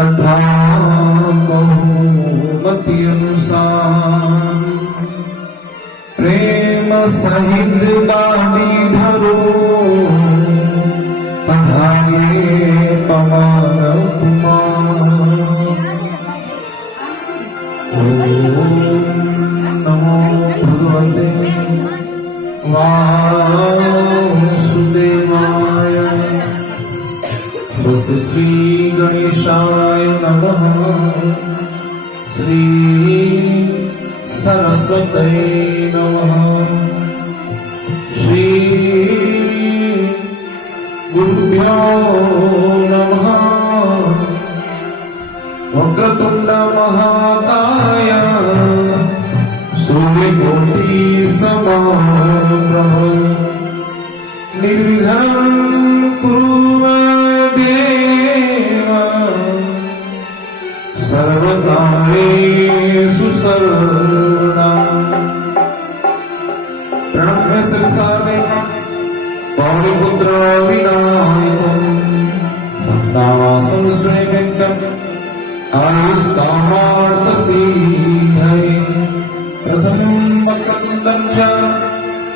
कथा बहुमति अनुसार प्रेम सहित गादी धरो पधारे पवन कुमार। ओम नमो भगवते वासुदेवाय। स्वस्ति श्री गणेशाय नमः। श्री सरस्वती नमः। श्री गुरुभ्यो नमः। वक्रतुंड महाकाय सूर्यकोटि समप्रभ निर्विघ्नं कुरु मे देव सर्वकार्येषु सर्वदा। प्रणम्य शिरसा पौरिपुत्र विनायकं भक्तावासं श्रीनित्यम् आयुष्कामार्थसिद्धये। प्रथमं वक्रतुण्डं च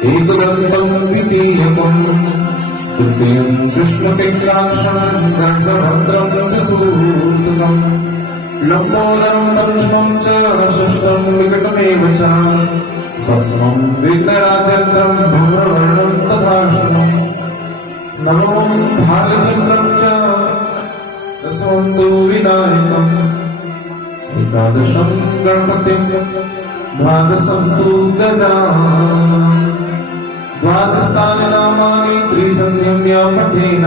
एकदन्तं द्वितीयकं तृतीयं कृष्णपित्राक्षं कंसभद्रं चतुर्थकं लम्बोदरं पंचमं च षष्ठं विकटमेव च सप्तमं विघ्नराजत्रं धूम्रवर्णं तथाष्टमं नवमं भालचन्द्रं च दशमं तु विनायकम् एकादशं गणपतिं द्वादशं तु गजाननं द्वादशानि नामानि त्रिसन्ध्यं पठेन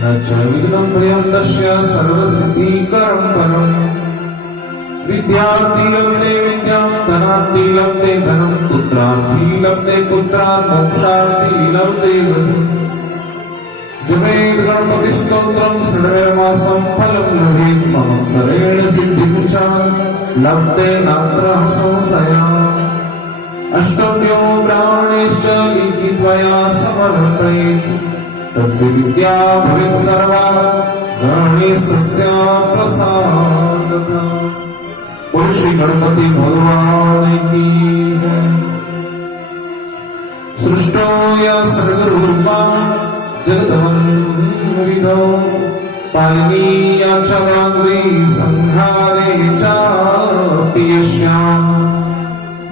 न च विघ्नं भयं दस्य सर्वसिद्धिकरं परम्। विद्यार्थी लभते विद्यां धनार्थी लभते धनं पुत्रार्थी लभते पुत्रान् मोक्षार्थी लभते गतिम्। जपेत् गणपति स्तोत्रं षड्मासं फलं लभेत् संवत्सरेण सिद्धिं च लभते नात्र संशयः। अष्टभ्यो ब्राह्मणैश्च लिखित्वया समर्पयेत् तत्सिद्ध्या भवेत् सर्वा गणेशस्य प्रसादतः। बोलो श्री गणपति भगवान की जय। सृष्टो या सर्वरूपा जगदवन्विदौ पालनीया च वाग्वी संहारे चापि यस्याम्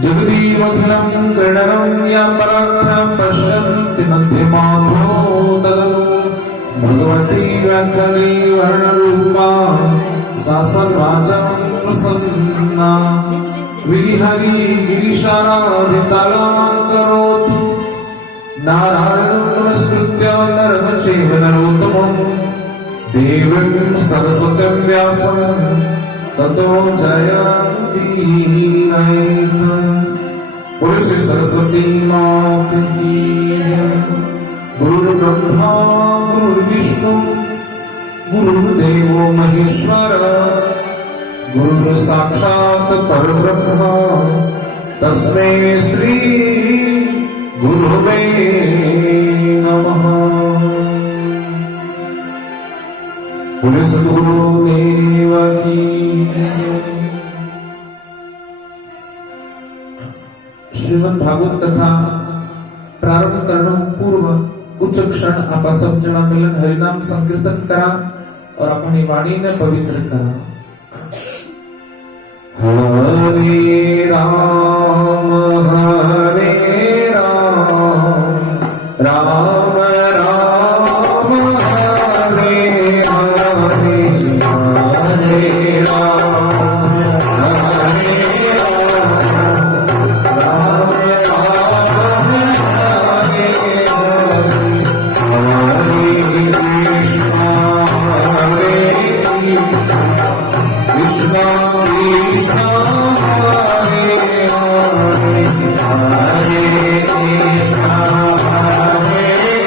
जगदीवखिलं क्रीडनं या पराख्यां पश्यन्ति मध्यमाथो तदनु भगवती व्याख्याने वर्णरूपा शाश्वतवाचं प्रसन्ना। विहरि गिरिशाराधितालां करोतु नारायणं नमस्कृत्य नरं चैव नरोत्तमं देवीं सरस्वतीं व्यासं ततो जयन्ती। बोलो श्री सरस्वती माता की जय। गुरुर्ब्रह्मा गुरुर्विष्णु गुरुर्देवो महेश्वर गुरुर्साक्षात् परब्रह्म तस्मै श्री गुरुवे नमः। बोलो सद्गुरुदेव की जय। श्रीमद् भागवत कथा प्रारंभ करने पूर्व कुछ क्षण आप सब जना मिलन हरिनाम संकीर्तन करा और अपनी वाणी ने पवित्र करा। हरे राम राम राम हरे हरे हरे राम हरे राम राम हरे हरे कृष्ण हरे कृष्ण कृष्ण हरे हरे हरे कृष्ण हरे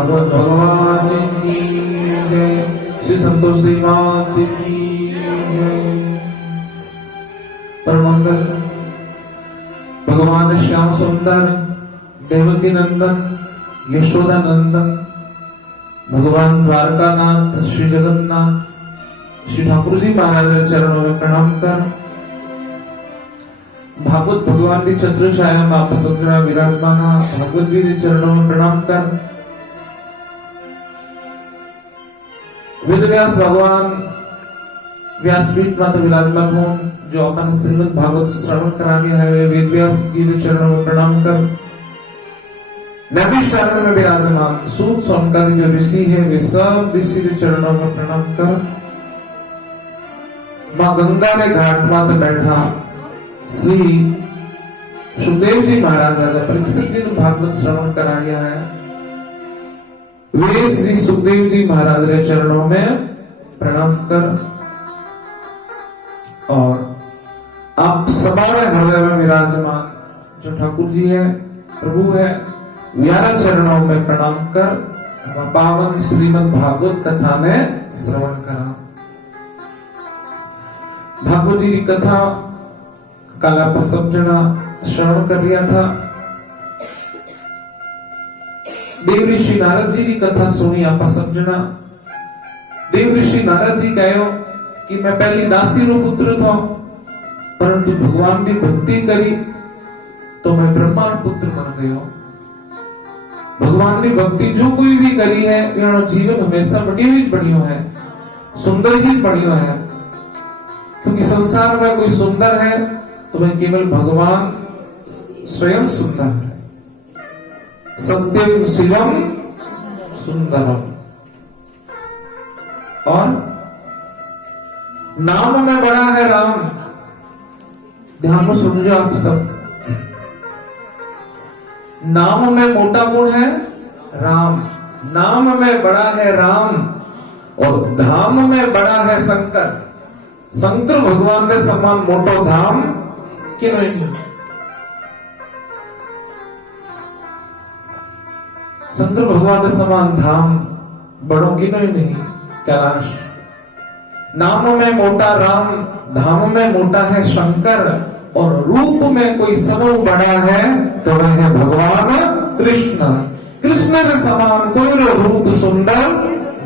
भागवत भगवान की जय, श्री संतोषी मात की जय। परमंगल भगवान श्याम सुंदर, देवकी नंदन, यशोदा नंदन, भगवान द्वारकानाथ श्री जगन्नाथ, श्री ठाकुर जी महाराज के चरणों में प्रणाम कर भागवत भगवान की छत्र छाया में आप सज्जना विराजमान भागवत जी के चरणों में प्रणाम कर वेद व्यास भगवान व्यासपीठ माता विराजमान हो, जो अपन श्रीमद् भागवत श्रवण करा गया है, वेद व्यास जी के चरणों में प्रणाम कर नैमिषारण्य में विराजमान सूत सौनकादि जो ऋषि है, वे सब ऋषि के चरणों में प्रणाम कर मां गंगा के घाट माते बैठा श्री सुखदेव जी महाराज राजा परीक्षित जी ने भागवत श्रवण करा गया है, वे श्री सुखदेव जी महाराज के चरणों में प्रणाम कर और आप सबारे हृदय में विराजमान जो ठाकुर जी है, प्रभु है, व्यारा चरणों में प्रणाम कर पावन श्रीमद् भागवत कथा में श्रवण करा। भागवत जी की कथा कल आप सब जना श्रवण कर लिया था। देव ऋषि नारद जी की कथा सुनी आप सब जना। देव ऋषि नारद जी कहो कि मैं पहली दासी रो पुत्र था, परंतु भगवान की भक्ति करी तो मैं ब्रह्मांड पुत्र बन गयो। भगवान की भक्ति जो कोई भी करी है, मेरा जीवन हमेशा बढ़िया है, सुंदर ही बढ़िया है, क्योंकि संसार में कोई सुंदर है तो मैं केवल भगवान स्वयं सुंदर है। सत्यम शिवम सुंदरम। और नाम में बड़ा है राम, ध्यान में सुन आप सब। नाम में मोटा गुण है राम, नाम में बड़ा है राम, और धाम में बड़ा है शंकर। शंकर भगवान के समान मोटो धाम क्यों नहीं? शंकर भगवान के समान धाम बड़ों की नहीं कैलाश। नाम में मोटा राम, धाम में मोटा है शंकर, और रूप में कोई सबसे बड़ा है तो वह है भगवान कृष्ण। कृष्ण के समान कोई रूप सुंदर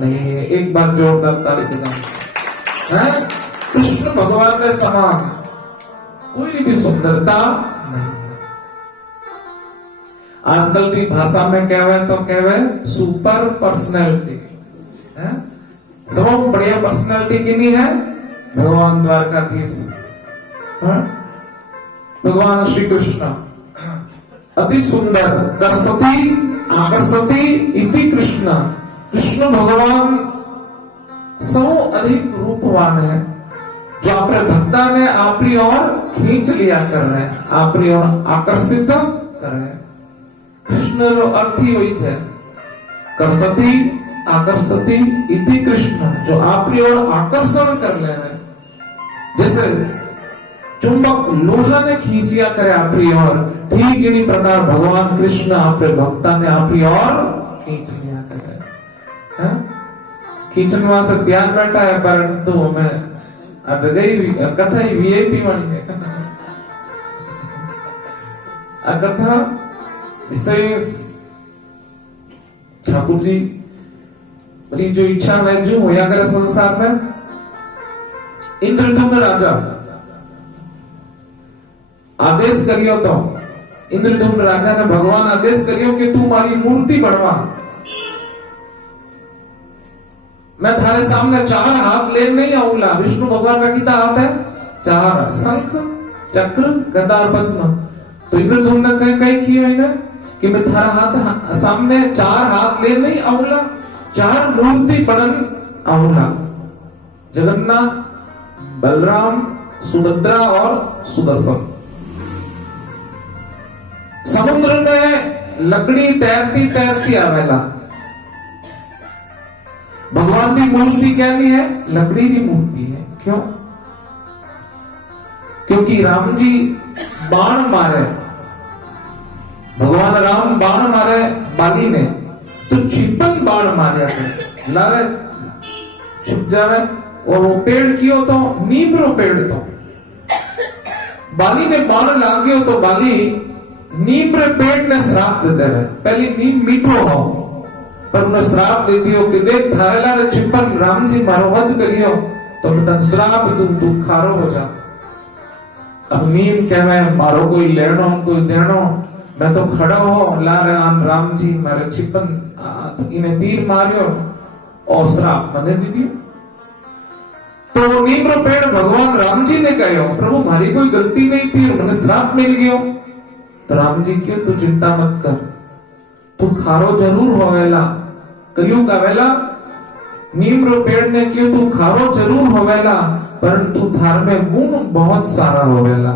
नहीं है। एक बार जोरदार ताली बजाएं। कृष्ण भगवान के समान कोई भी सुंदरता नहीं। आजकल की भाषा में कहवे तो कहवे सुपर पर्सनैलिटी है। सब बढ़िया पर्सनैलिटी की नहीं है भगवान द्वारकाधीश, भगवान श्री कृष्ण अति सुंदर। दर्शति आकर्षति इति कृष्ण। कृष्ण भगवान सब अधिक रूपवान है, जो अपने भक्ता ने आपकी ओर खींच लिया कर रहे हैं, आपकी ओर आकर्षित कर रहे हैं। कृष्ण रो अर्थ ही वही है, कर्षति आकर्षति इति कृष्ण, जो आपकी ओर आकर्षण कर ले रहे। जैसे चुंबक लोहा ने खींचिया करे आपकी ओर, ठीक इन्हीं प्रकार भगवान कृष्ण आपके भक्ता ने आपकी ओर खींच लिया करे। खींचने वास्ते प्यार बैठा है, परंतु हमें कथा ही वीआईपी बन गए। कथा विशेष ठाकुर जी अपनी जो इच्छा है जो होया करे संसार में। इंद्रदुम्न राजा आदेश करियो तो इंद्रदुम्न राजा ने भगवान आदेश करियो कि तू हमारी मूर्ति बनवा। मैं थारे सामने 4 हाथ ले नहीं आऊंगा। विष्णु भगवान का कितना हाथ है? 4, शंख चक्र गदा और पद्म। तो इंद्रदुम्न ने कहीं की है कि मैं थारा हाथ सामने 4 हाथ ले नहीं आऊंगा, 4 मूर्ति बनन आऊंगा। जगन्नाथ, बलराम, सुभद्रा और सुदर्शन। समुद्र में लकड़ी तैरती तैरती आवेला। भगवान की मूर्ति क्या नहीं है? लकड़ी की मूर्ति है। क्यों? क्योंकि राम जी बाण मारे, भगवान राम बाण मारे बाली ने, तो 56 बाण मारिया थे लारे छुप जावे। और वो पेड़ कियो तो नीम रो पेड़ तो बाली ने बाण लाग्यो तो बाली नीम रे पेड़ ने श्राप दे दे। पहली नीम मीठो हो पर उन्हें श्राप दे दियो कि देख थारे लारे 56 राम जी मारो वध करियो तो मैं तन श्राप दूं तू खारो हो जा। अब नीम कहवे मारो कोई लेनो कोई देनो मैं तो खड़ा हो लारे आन राम जी मारे 56 इन्हें तीर मारियो और श्राप मने दी दियो। तो नीम रो पेड़ भगवान राम जी ने कहो प्रभु मारी कोई गलती नहीं थी मैंने श्राप मिल गयो। तो राम जी क्यों तू चिंता मत कर तू खारो जरूर होवेला कलयुग आवेला। नीम रो पेड़ ने क्यों तू खारो जरूर होवेला परंतु थार में गुण बहुत सारा होवेला।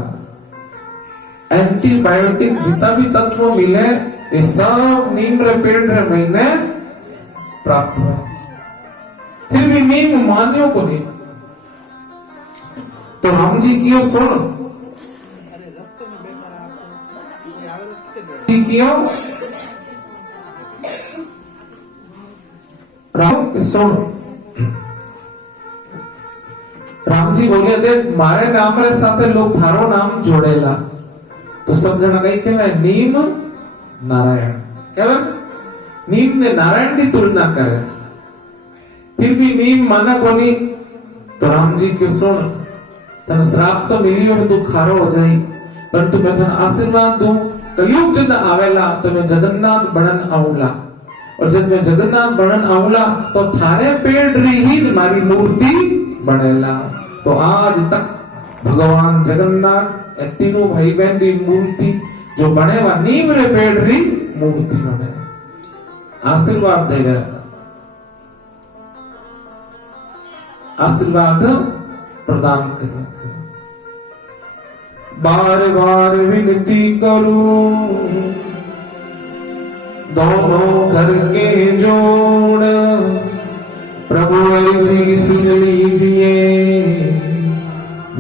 एंटीबायोटिक जितना भी तत्व मिले ये सब नीम रे पेड़ रे महीने प्राप्त हुए। फिर भी नीम मानियो को नहीं। तो राम जी क्यों सुन क्यों सुन राम जी बोले देख मारे नाम रे साथे लोग थारो नाम जोड़ेला तो सब जना कहीं क्या है नीम नारायण क्या है नीम ने नारायण की तुलना करे फिर भी नीम माना कोनी। तो राम जी क्यों सुन तन श्राप तो मिलियो है तू खारो हो जाई परंतु मैं तन आशीर्वाद दूं कलयुग जब आवेला तो मैं जगन्नाथ बनन आऊंगा और जब मैं जगन्नाथ बनन आऊंगा तो थारे पेड़ री ही हमारी मूर्ति बनेला। तो आज तक भगवान जगन्नाथ तीनों भाई बहन की मूर्ति जो बने वा नीम रे पेड़ री मूर्ति बने आशीर्वाद देगा आशीर्वाद प्रदान करें। बार बार विनती करूं दोनों करके जोड़ प्रभु अर्जी सुन लीजिए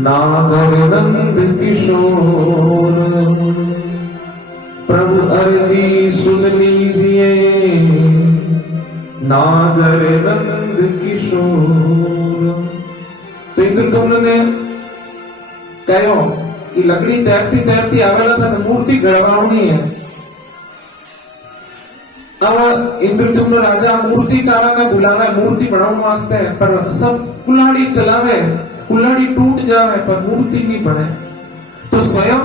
नागर नंद किशोर। प्रभु अर्जी सुन लीजिए नागर नंद किशोर। तो इंद्रदुम्न ने कहो कि लकड़ी तैरती तैरती आवेला था मूर्ति गड़बड़ानी है। अब इंद्रदुम्न राजा मूर्ति कारा ने बुलावे मूर्ति बनाने वास्ते पर सब कुल्हाड़ी चलावे कुल्हाड़ी टूट जावे पर मूर्ति नहीं बने। तो स्वयं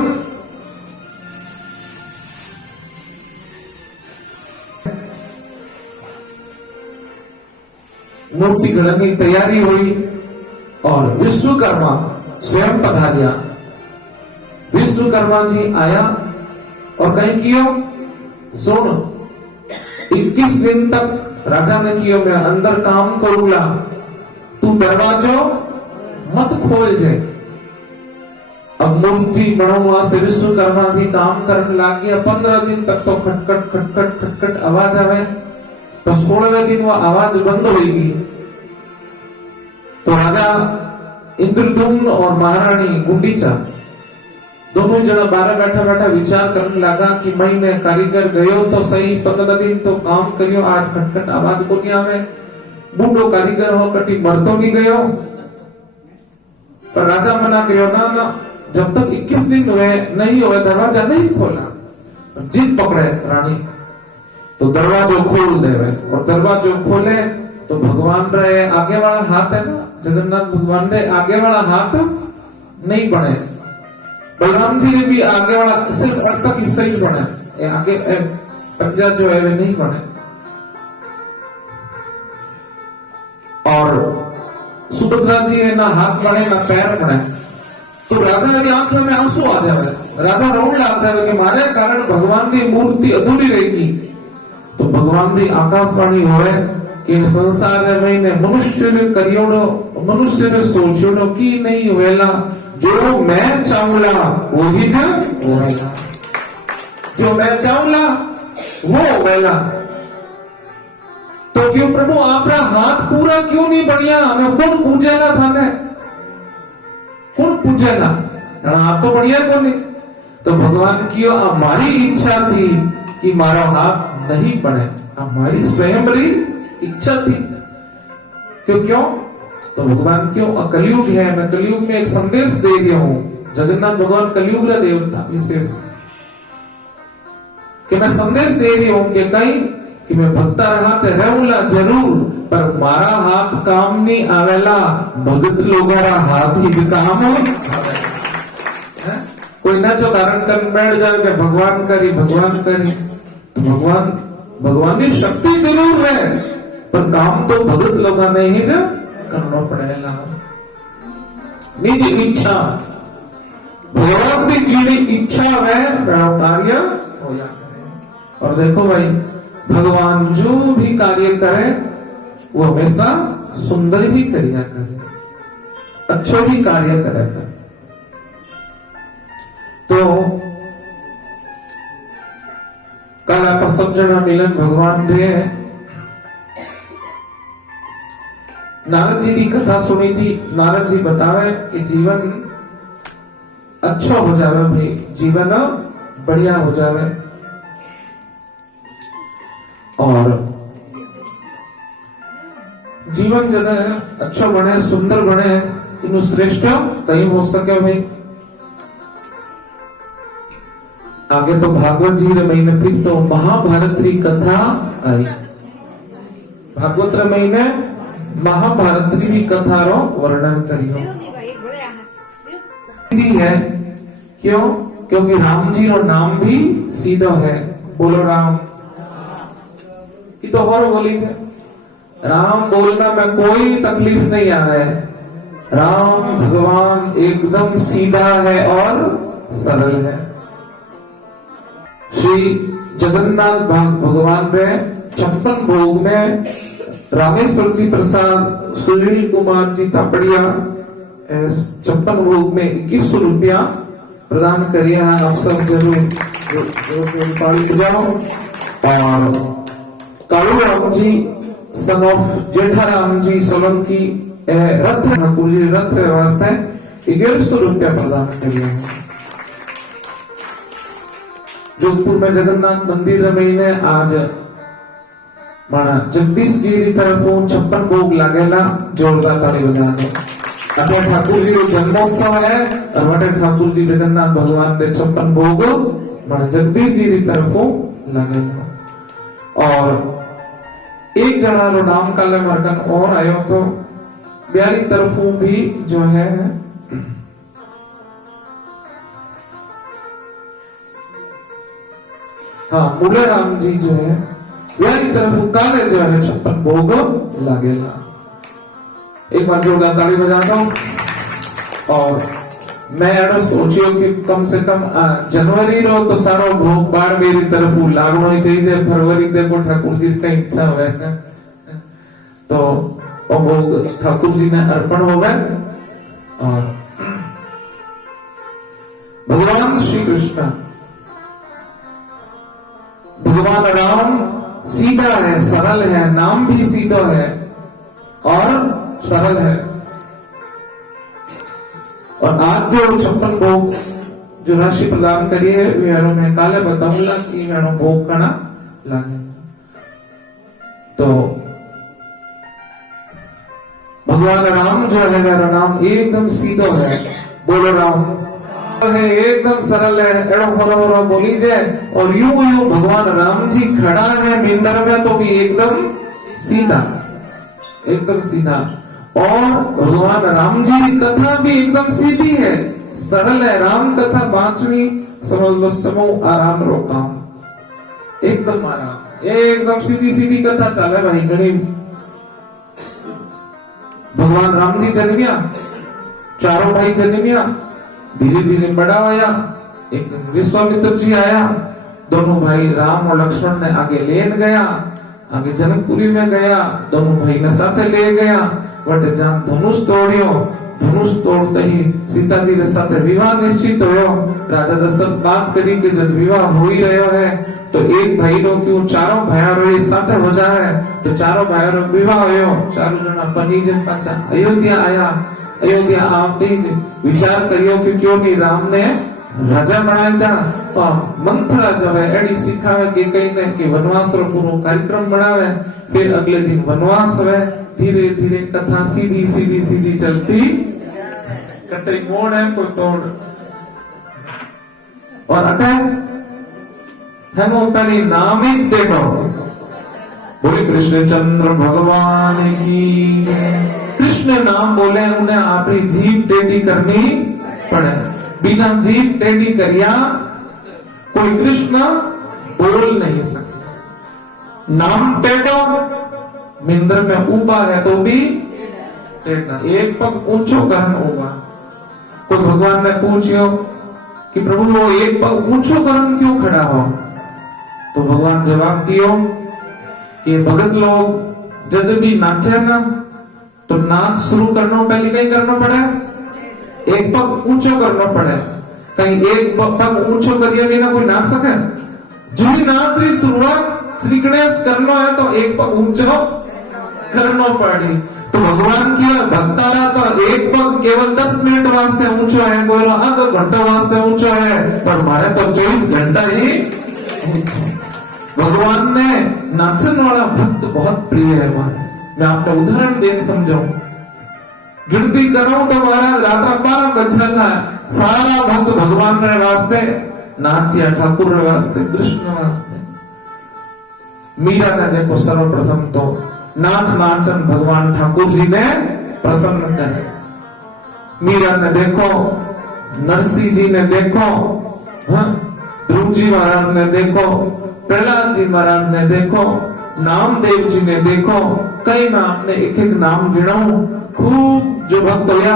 मूर्ति गढ़ने की तैयारी हुई और विश्वकर्मा स्वयं पधारिया। विश्वकर्मा जी आया और कहीं कियो सुन 21 दिन तक राजा ने कियो मैं अंदर काम करूंगा तू दरवाजो मत खोल जे। अब मूर्ति बनाने वास्ते विश्वकर्मा जी काम करने लग गया। 15 दिन तक तो खटखट खटखट खटखट आवाज आवे तो 16वें दिन वो आवाज बंद होगी। तो राजा इंद्रदुम्न और महारानी गुंडीचा दोनों जना बारह बैठा बैठा विचार करने लगा कि महीने कारीगर गयो तो सही 15 दिन तो काम करियो आज खटखट आवाज को नहीं आवे बूढ़ो कारीगर हो कटी मर तो नहीं गयो। पर राजा मना करो ना ना जब तक 21 दिन हुए नहीं हुए दरवाजा नहीं खोला। जिद पकड़े रानी तो दरवाजो खोल दे और दरवाजो खोले तो भगवान रे आगे वाला हाथ है ना जगन्नाथ भगवान रे आगे वाला हाथ नहीं बने। बलराम जी ने भी आगे वाला सिर्फ तक हिस्सा ही बना आगे पंजा जो है वे नहीं बने। और सुभद्रा जी है ना हाथ बने ना पैर बने। तो राजा की आंखों में आंसू आ जाए राजा रोने लगता है कि मारे कारण भगवान की मूर्ति अधूरी रहेगी। तो भगवान की आकाशवाणी होए कि संसार में मनुष्य ने करियोड़ो मनुष्य ने सोचियोड़ो की नहीं हुएला जो मैं चाहूला वही जो होएला जो मैं चाहूला वो होएला। तो क्यों प्रभु आपका हाथ पूरा क्यों नहीं बढ़िया हमें कौन पूजेला था ने कौन पूजेला हाथ तो बढ़िया कौन नहीं। तो भगवान की हमारी इच्छा थी कि मारा हाथ नहीं बने हमारी स्वयं री इच्छा थी। क्यों? तो भगवान क्यों कलयुग है, मैं कलयुग में एक संदेश दे दिया हूं। जगन्नाथ भगवान कलयुग रा देवता विशेष कि मैं संदेश दे रही हूं कि कहीं कि मैं भक्ता रहा ते रहूला जरूर, पर मारा हाथ काम नहीं आवेला, भगत लोगारा हाथ ही ज काम है। कोई न जो धारण कर बैठ जाए कि भगवान करी तो भगवान की शक्ति जरूर है, पर काम तो भगत लोगा ने ही जो करना पड़ेगा। निज इच्छा भगवान की जीनी इच्छा है कार्य हो जाता है। और देखो भाई, भगवान जो भी कार्य करे वो हमेशा सुंदर ही करिया करे, अच्छो ही कार्य करेगा। तो कल आप सब जना मिलन भगवान रे नारद जी की कथा सुनी थी। नारद जी बतावे कि जीवन अच्छा हो जावे भाई, जीवन बढ़िया हो जावे और जीवन जगह अच्छा बने, सुंदर बने, इन श्रेष्ठ कहीं हो सके भाई। आगे तो भागवत जी रे महीने फिर तो महाभारत री कथा आई। भागवत रे महीने महाभारत री भी कथा रो वर्णन करियो है। क्यों? क्योंकि राम जी रो नाम भी सीधो है। बोलो राम की तो और बोली है। राम बोलना में कोई तकलीफ नहीं आवे। राम भगवान एकदम सीधा है और सरल है। श्री जगन्नाथ भगवान रे 56 भोग में रामेश्वर जी प्रसाद सुनील कुमार जी तापड़िया 56 भोग में 2100 रुपया प्रदान करिए। आप सब जरूर पालित जाओ। और कालू राम जी सन ऑफ जेठाराम जी सोलंकी रथ ठाकुर जी रथ वास्ते 1100 रुपया प्रदान करिए। जोधपुर में जगन्नाथ मंदिर महीने आज माना जगदीश जी की तरफ 56 भोग लागेला। जोरदार ताली बजा दो। अटे ठाकुर जी जन्मोत्सव है और वटे ठाकुर जी जगन्नाथ भगवान के 56 भोग माना जगदीश जी की तरफ लागेला। और एक जना रो नाम काले मरकन और आयो तो ब्यारी तरफों भी जो है हाँ मुले राम जी जो है ब्यारी तरफ काले जो है 56 भोग लागेला। एक बार जोरदार ताली बजाता हूं। और मैं एडो सोचियो कि कम से कम जनवरी रो तो सारो भोग बार मेरी तरफ लागनो ही चाहिए। फरवरी देखो ठाकुर जी का इच्छा हुए तो भोग ठाकुर जी ने अर्पण हो गए। और भगवान श्री कृष्ण भगवान राम सीधा है, सरल है, नाम भी सीधा है और सरल है। और आज जो 56 भोग जो राशि प्रदान करी है वेणु में काले बताऊंगा कि वेणु भोग करना लागे। तो भगवान राम जो है मेरा नाम एकदम सीधो है। बोलो राम है एकदम सरल है। एड़ो हो बोली जाए और यूं भगवान राम जी खड़ा है मिंदर में तो भी एकदम सीधा, एकदम सीधा। और भगवान राम जी की कथा भी एकदम सीधी है, सरल है। राम कथा 5वीं समझ लो समूह आराम रो काम एकदम आराम, एकदम सीधी सीधी कथा चले भाई। गरीब भगवान राम जी जन्मिया, चारों भाई जन्मिया, धीरे धीरे बड़ा आया। एक दिन विश्वामित्र जी आया, दोनों भाई राम और लक्ष्मण ने आगे लेन गया, आगे जनकपुरी में गया, दोनों भाई ने साथे ले गया। वटे जहां धनुष तोड़ियो, धनुष तोड़ते ही सीता जी के साथ विवाह निश्चित होयो। राजा दशरथ बात करी कि जब विवाह हो ही रहो है तो एक भाई रो क्यों चारों भाइयों रो साथे हो जाए। तो चारों भाइयों रो विवाह होयो। चारों जना बनी जन पाछा अयोध्या आया। अयोध्या आपने विचार करियो कि क्यों नहीं राम ने राजा बनाया था तो मंथरा जो है एडी सिखावे कि कहीं ने कि वनवास रो पूरो कार्यक्रम बनावे। फिर अगले दिन वनवास हुए। धीरे धीरे कथा सीधी सीधी सीधी चलती कटे मोड़ है कोई तोड़ और अटैक है वो पहले नाम ही देखो। बोले कृष्णचंद्र भगवान की। कृष्ण नाम बोले उन्हें अपनी जीभ टेढ़ी करनी पड़े। बिना जीभ टेढ़ी करिया कोई कृष्ण बोल नहीं सकता। नाम टेढ़ो मिंद्र में ऊबा है तो भी टेढ़ा। एक पग ऊंचो करन ऊबा। कोई भगवान ने पूछो कि प्रभु वो एक पग ऊंचो करन क्यों खड़ा हो? तो भगवान जवाब दियो कि भगत लोग जब भी नाचे ना तो नाच शुरू करना पहले कहीं करना पड़े, एक पग ऊंचो करना पड़े। कहीं एक पग ऊंचो करिए बिना कोई नाच सके? जो ही नाच की शुरुआत श्री गणेश करना है तो एक पग ऊंचो करना पड़ी। तो भगवान की भक्तारा तो एक पग केवल 10 मिनट वास्ते ऊंचो है, कोई आधा घंटा वास्ते ऊंचो है, पर हमारे तो 24 घंटा ही ऊंचो। भगवान ने नाचन वाला भक्त बहुत प्रिय है हमारे। मैं आपने उदाहरण देख समझाऊं। गिनती करूं तो महाराज रात 12 बजा था। सारा भक्त भगवान रे वास्ते नाचिया, ठाकुर रे वास्ते, कृष्ण वास्ते। मीरा ने देखो सर्वप्रथम तो नाच नाचन भगवान ठाकुर जी ने प्रसन्न करे। मीरा ने देखो, नरसिंह जी ने देखो, ध्रुव जी महाराज ने देखो, प्रहलाद जी महाराज ने देखो, नामदेव जी ने देखो। कई मैं आपने एक एक नाम गिनाऊं। खूब जो भक्त होया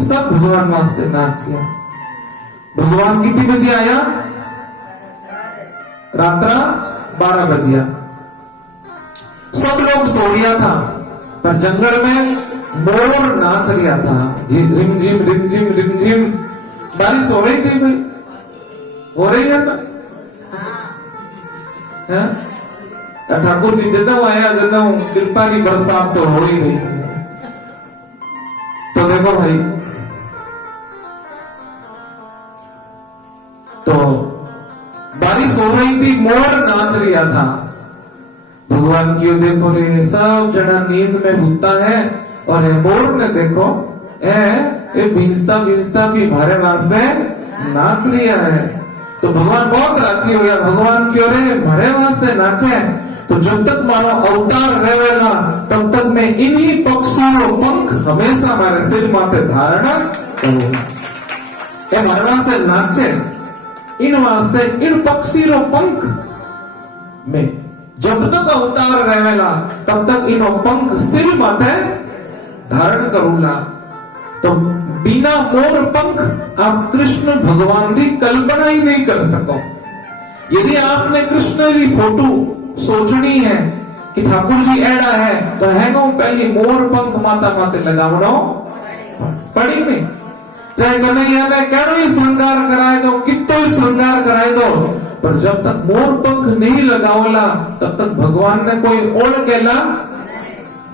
सब भगवान वास्ते नाच किया। भगवान कितनी बजे आया? रात्रा 12 बजिया। सब लोग सो गया था पर जंगल में मोर नाच रहा था। रिम झिम रिम झिम रिम झिम। बारिश हो रही थी भाई, हो रही है ना? ठाकुर जी जदा आया जदा कृपा की बरसात तो हो ही गई। तो देखो भाई, तो बारिश हो रही थी, मोर नाच रहा था। भगवान की देखो रे, सब जना नींद में भूता है और मोर ने देखो ए भींजता भींजता भी हमारे वास्ते नाच लिया है। तो भगवान बहुत राजी होया। भगवान क्यों रे हमारे वास्ते नाचे? तो जब तक मारो अवतार रहेगा तब तक मैं इन्हीं पक्षियों पंख हमेशा हमारे सिर माथे धारण करूंगा। हमारे वास्ते नाचे, इन वास्ते इन पक्षियों पंख में जब तक अवतार रहेगा तब तक इन पंख सिर माथे धारण करूंगा। तो बिना मोर पंख आप कृष्ण भगवान की कल्पना ही नहीं कर सको। यदि आपने कृष्ण की फोटो सोचनी है कि ठाकुर जी एड़ा है तो है नो पहली मोर पंख माता माते लगावनो पड़ी नहीं। चाहे कन्हैया ने कहनो ही श्रृंगार कराए दो, कितो ही श्रृंगार कराए दो, पर जब तक मोर पंख नहीं लगावला तब तक भगवान ने कोई ओढ़ केला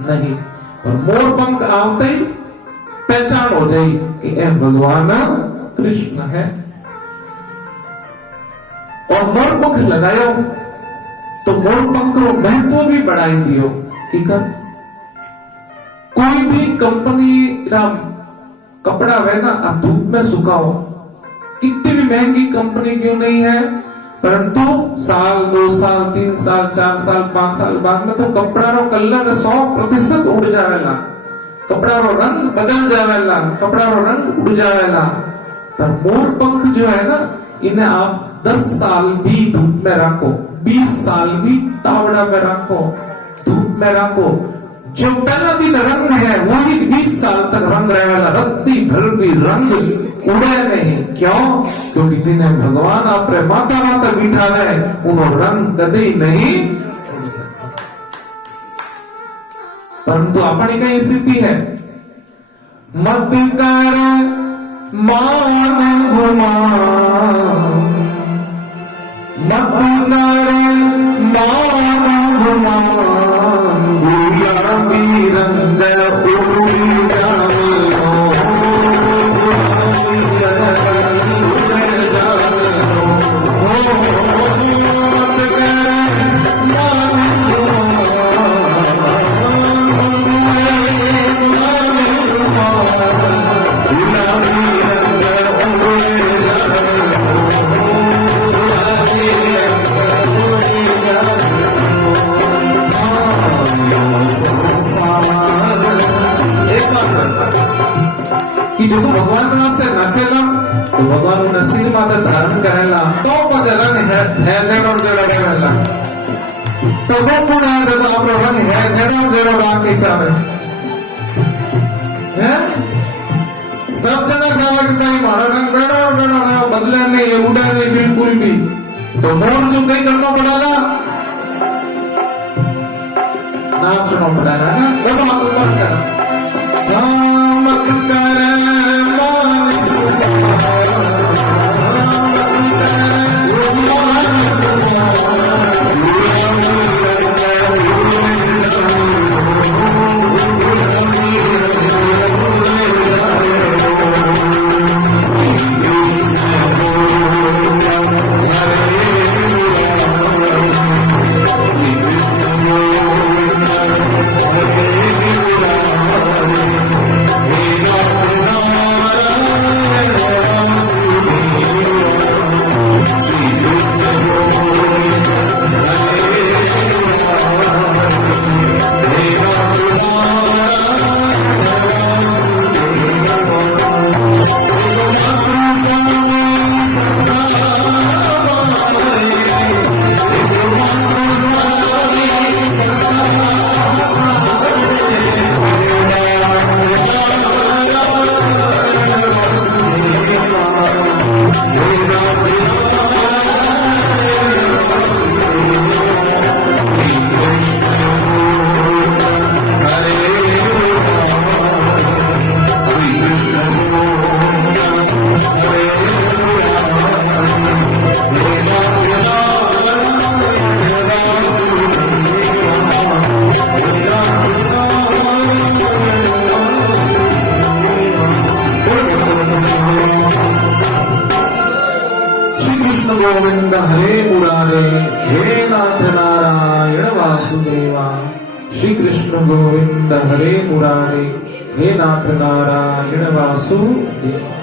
नहीं। और मोर पंख आवते ही पहचान हो जाए कि ए भगवान कृष्ण है। और मोर पंख लगायो तो मोर पंख रो महत्व भी बढ़ाई दियो कि कर कोई भी कंपनी रा कपड़ा है ना आप धूप में सुखाओ, कितनी भी महंगी कंपनी क्यों नहीं है, परंतु साल 2 साल 3 साल 4 साल 5 साल बाद में तो कपड़ा रो कलर 100% उड़ जावेला, कपड़ा रो रंग बदल जावेला, कपड़ा रो रंग उड़ जावेला। पर मोर पंख जो है ना इन्हें आप 10 साल भी धूप में रखो, 20 साल भी तावड़ा में रखो, धूप में रखो, जो पहला दिन रंग है वही 20 साल तक रंग रहे वाला, रत्ती भर भी रंग उड़े नहीं। क्यों? क्योंकि जिन्हें भगवान अपने माता माता बिठावे उन्होंने रंग कभी नहीं उड़ सकता। परंतु अपनी कई स्थिति है, मत कर मान घुमा, मत कर मान घुमा, गुलाबी रंग उड़ी जावे हो, कि जो भगवान वास्ते नाचेला तो भगवान ने सिर माथे धारण करेला तो પછી રંગ હે જેડો જેડો કરેલા तो वो कौन है जब आप रंग है जेड़ो जेड़ो बाकी चाहे हैं सब जना जावा कि नहीं मारा रंग बेड़ा बेड़ा है बदले नहीं उड़ा नहीं बिल्कुल भी तो मोर जो कहीं करना पड़ेगा नाचना पड़ेगा ना बोलो आप ऊपर कर मत कर गोविंद हरे मुरारे हे नाथ नारायण वासुदेवा श्री कृष्ण गोविंद हरे मुरारे हे नाथ नारायण वासुदेवा।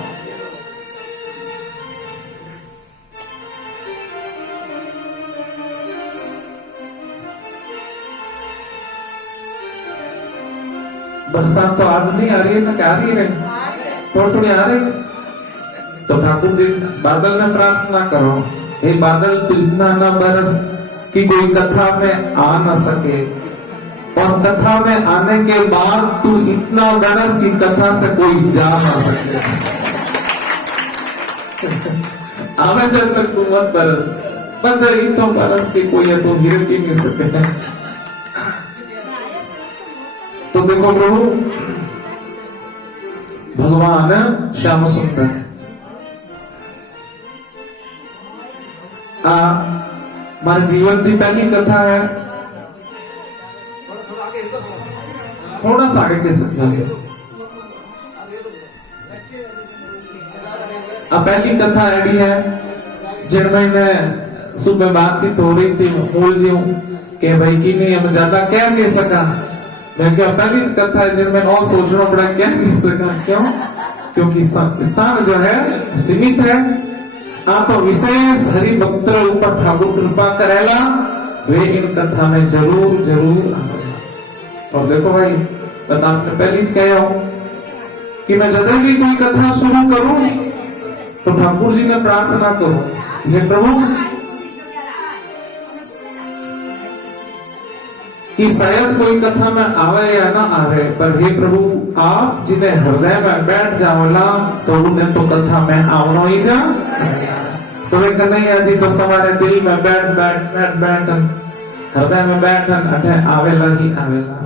बरसात तो आज नहीं आ रही है ना, क्या आ रही है? थोड़ी थोड़ी आ रही है। तो ठाकुर जी बादल ने प्रार्थना करो, हे बादल तू इतना न बरस कि कोई कथा में आ न सके, और कथा में आने के बाद तू इतना बरस कि कथा से कोई जा न सके। आवे जब तक तू मत बरस, बस इतना बरस कि कोई है तो गिर ही नहीं सके। तो देखो प्रभु भगवान श्याम सुंदर हमारे जीवन की पहली कथा है, थोड़ा सा आगे के समझाइए। पहली कथा ऐडी है जिनमें सुबह बातचीत हो रही थी मूल जी के भाई की नहीं हम ज्यादा कह नहीं सका। मैं क्या पहली कथा है जिनमें और सोचना पड़ा, कह नहीं सका। क्यों? क्योंकि स्थान जो है सीमित है। आप विशेष हरि भक्त ऊपर ठाकुर कृपा करेला, वे इन कथा में जरूर जरूर आवेला। और देखो भाई मैं आपने पहले ही कहा हूं कि मैं जब भी कोई कथा शुरू करूं तो ठाकुर जी ने प्रार्थना करूं, हे प्रभु कि शायद कोई कथा में आवे या ना आवे, पर हे प्रभु आप जिन्हें हृदय में बैठ जाओला तो उन्हें तो कथा में आवनो ही जा। तो वे कन्हैया जी तो सवारे दिल में बैठ बैठ बैठ बैठन, हृदय में बैठन अठे आवेला ही आवेला।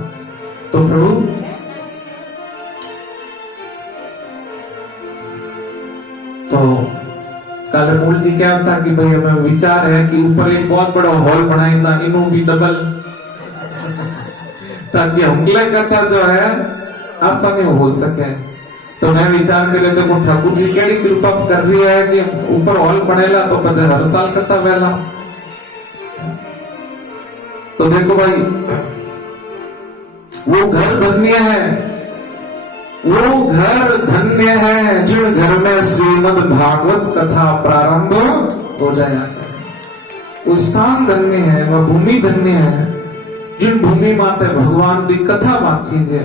तो प्रभु तो काले मूल जी क्या था कि भाई हमें विचार है कि ऊपर एक बहुत बड़ा हॉल बनाएगा, इनू भी डबल, ताकि हमले कथा जो है आसानी हो सके। तो मैं विचार कर लेते को ठाकुर जी केड़ी कृपा कर रही है कि ऊपर हॉल बनेला तो पता हर साल कथा वेला। तो देखो भाई वो घर धन्य है, वो घर धन्य है जिन घर में श्रीमद् भागवत कथा प्रारंभ हो जाया। वो स्थान धन्य है, वह भूमि धन्य है जिन भूमि माते भगवान की कथा बातचीत है।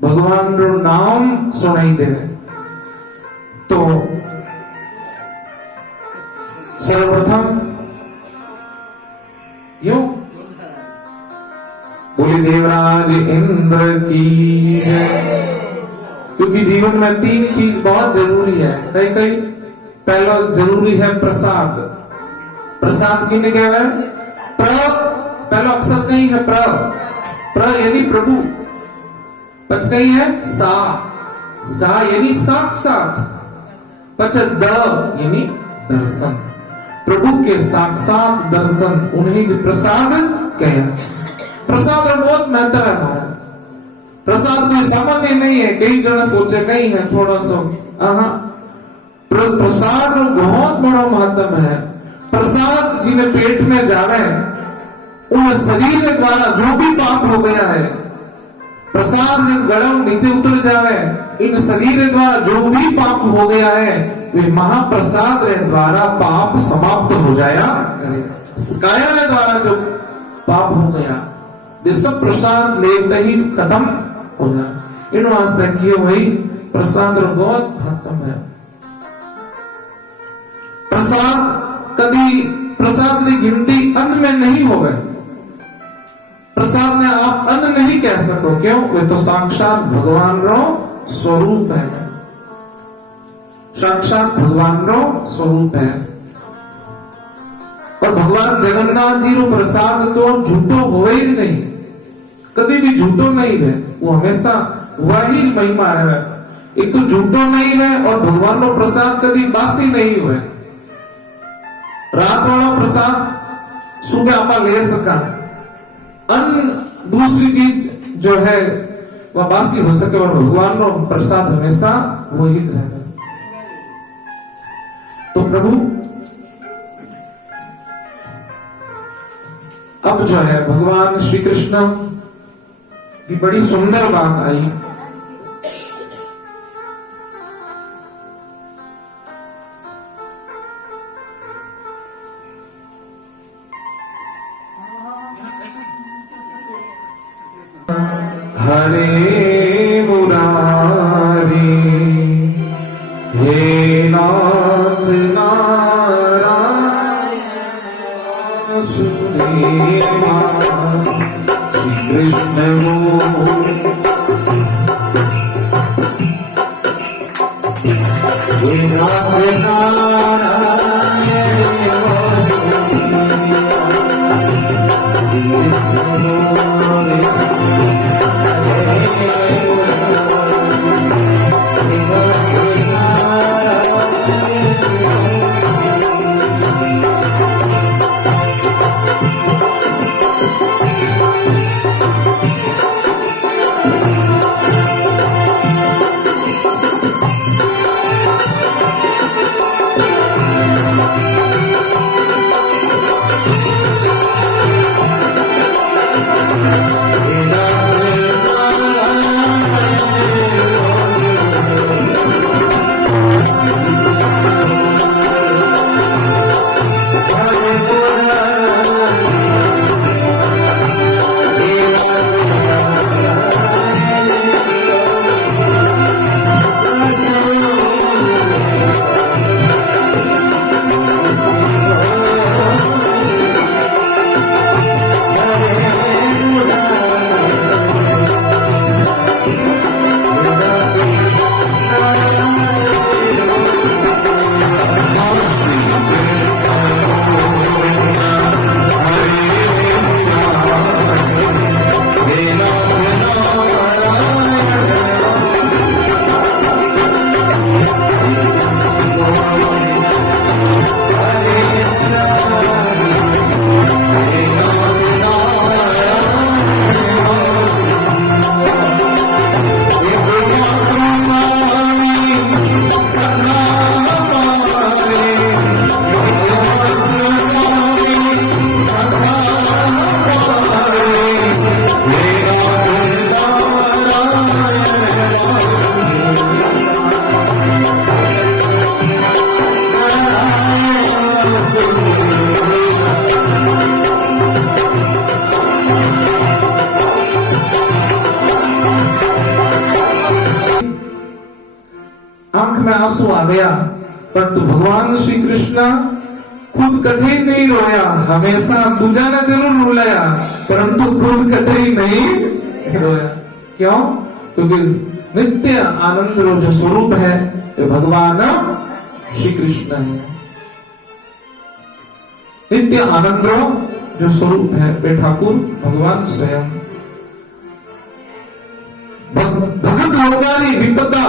भगवान रो नाम सुनाई दे। तो सर्वप्रथम यूं बोली देवराज इंद्र की है। क्योंकि जीवन में तीन चीज बहुत जरूरी है। कई कई पहला जरूरी है प्रसाद। प्रसाद किन्हें कहवे? पहला अक्षर कहीं है प्र यानी प्रभु। पच कहीं है सा यानी साक्षात। पच द यानी दर्शन। प्रभु के साक्षात दर्शन उन्हें जो प्रसाद कहे। प्रसाद का बहुत महत्व है हमारा। प्रसाद कोई सामान्य नहीं है। कई जन सोचे कहीं है थोड़ा सा प्रसाद बहुत बड़ा महत्व है। प्रसाद जिन्हें पेट में जावे उन शरीर के द्वारा जो भी पाप हो गया है, प्रसाद जब गरम नीचे उतर जावे इन शरीर के द्वारा जो भी पाप हो गया है वे महाप्रसाद के द्वारा पाप समाप्त हो जाया करेगा। काया के द्वारा जो पाप हो गया वे सब प्रसाद लेते ही खत्म हो जाए। इन वास्ते किए वही प्रसाद बहुत महत्व है। प्रसाद की गिनती अन्न में नहीं हो गए। प्रसाद में आप अन्न नहीं कह सको। क्यों? वे तो साक्षात भगवान रो स्वरूप है। साक्षात भगवान रो स्वरूप है। और भगवान जगन्नाथ जी रो प्रसाद तो झूठो होवे ही नहीं। कभी भी झूठो नहीं है। वो हमेशा वही महिमा है। एक तो झूठो नहीं है और भगवान रो प्रसाद कभी बासी नहीं हुए। रात वाला प्रसाद सुबह आप ले सका। अन्न दूसरी चीज जो है वह बासी हो सके और भगवान रो प्रसाद हमेशा वही रहेगा। तो प्रभु अब जो है भगवान श्री कृष्ण की बड़ी सुंदर बात आई। हरे मुरारी हे नाथ नारायण सुदेवा श्री कृष्ण हे नाथ आंख में आंसू आ गया, परंतु भगवान श्री कृष्ण खुद कठे नहीं रोया, हमेशा दूजा ने जरूर रुलाया, परंतु खुद कठे नहीं रोया। क्यों? क्योंकि नित्य आनंद रो जो स्वरूप है वो भगवान श्री कृष्ण है। नित्य आनंद रो जो स्वरूप है वे ठाकुर भगवान स्वयं। भगत लोगारी विपदा,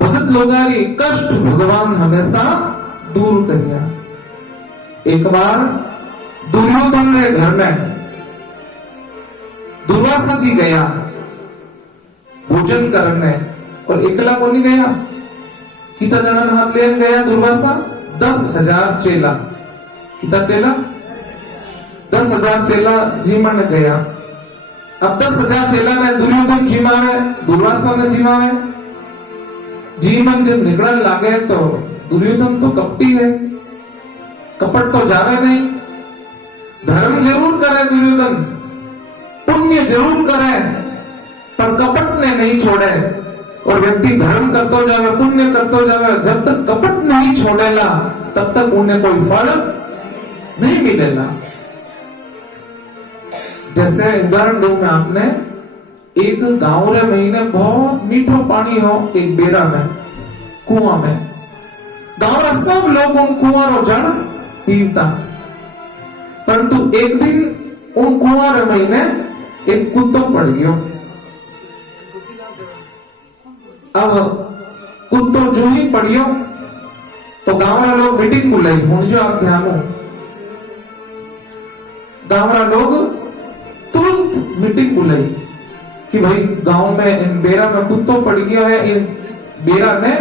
भगत लोगारी कष्ट भगवान हमेशा दूर करिया। एक बार दुर्योधन ने घर में दुर्वासा जी गया भोजन करने, और एकला को नहीं गया, कितना जना हाथ ले गया दुर्वासा? 10,000 चेला। कितना चेला? 10,000 चेला जीवन गया। अब 10,000 चेला ने दुर्योधन जीमावे, दुर्वासा ने जीमावे। जीवन जब निकलने लगे तो दुर्योधन तो कपटी है, कपट तो जावे नहीं। धर्म जरूर करे दुर्योधन, पुण्य जरूर करे, पर कपट ने नहीं छोड़े। और व्यक्ति धर्म करतो जावे, पुण्य करतो जावे, जब तक कपट नहीं छोड़ेला तब तक उन्हें कोई फल नहीं मिलेगा। जैसे उदाहरण दूं मैं आपने, एक गांव रे महीने बहुत मीठो पानी हो एक बेरा में, कुआं में, गांव रे सब लोग उन कुआं रो जल पीता। परंतु एक दिन उन कुआं रे महीने एक कुत्तो पड़ गयो। अब कुत्तो जो ही पड़ियो तो गांव वाला लोग मीटिंग बुलाई, हूं जो आप ध्यान हो, गांव वाला लोग तुरंत मीटिंग बुलाई कि भाई गांव में इन बेरा में कुत्तो पड़ गया है, इन बेरा में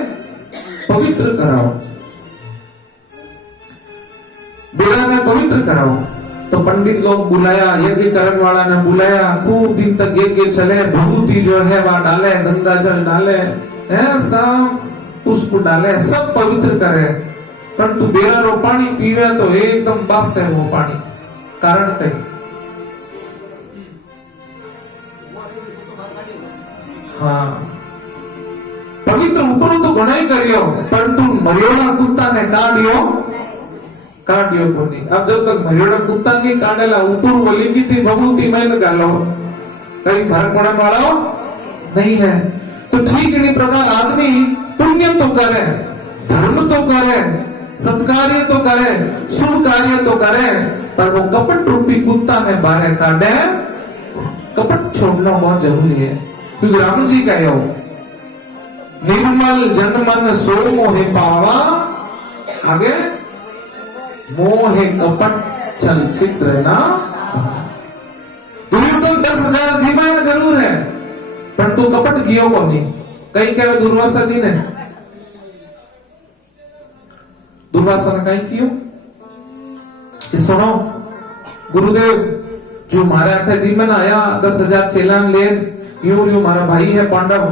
पवित्र कराओ, बेरा में पवित्र कराओ। तो पंडित लोग बुलाया, यज्ञ करण वाला ने बुलाया, खूब दिन तक यज्ञ चले, भभूति जो है वह डाले, गंगा जल डाले, सब पुष्प डाले, सब पवित्र करे, परंतु बेरा रो पानी पीवे तो एकदम बस है वो पानी। कारण कहीं हाँ पवित्र ऊपर तो घणा ही करियो, परंतु मरियोड़ा कुत्ता ने काटियो को नहीं। अब जब तक मरियोड़ा कुत्ता नहीं काटेला, ऊपर वो लिखी थी भभूति में लगालो, कहीं फर्क पड़ने वाला नहीं है। तो ठीक इन्हीं प्रकार आदमी पुण्य तो करे, धर्म तो करे, सत्कार्य तो करे, शुभ कार्य तो करे, पर वो कपट रूपी कुत्ता ने बारे काटे। कपट छोड़ना बहुत जरूरी है, क्योंकि राम जी कहे हो निर्मल जन मन सो मोहे पावा, आगे मोहे कपट चल चित्र ना। दुर्योधन 10,000 जीवाया जरूर है, परंतु कपट कियो को नहीं। कहीं कहे दुर्वासा जी ने, दुर्वासा ने कहीं कियो कि सुनो गुरुदेव, जो मारे आठे जीवन आया 10,000 चेला ले, यूं यूं मारा भाई है पांडव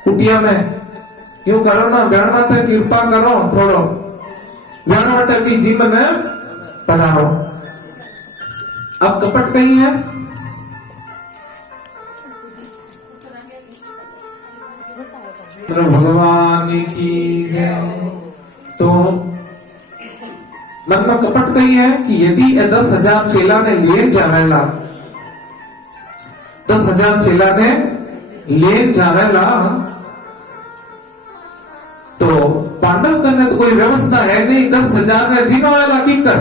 कुटिया में, यूं करो ना, ब्याणा थे कृपा करो, थोड़ो ब्याणा थे भी जीवन में पधारो। अब कपट कहीं है? भगवान की जय। तो मन में कपट कही है कि यदि 10,000 चेला ने ले जावेला, 10,000 चेला ने ले जावेला, तो पांडव करने तो कोई व्यवस्था है नहीं, 10,000 ने जीवावेला की कर।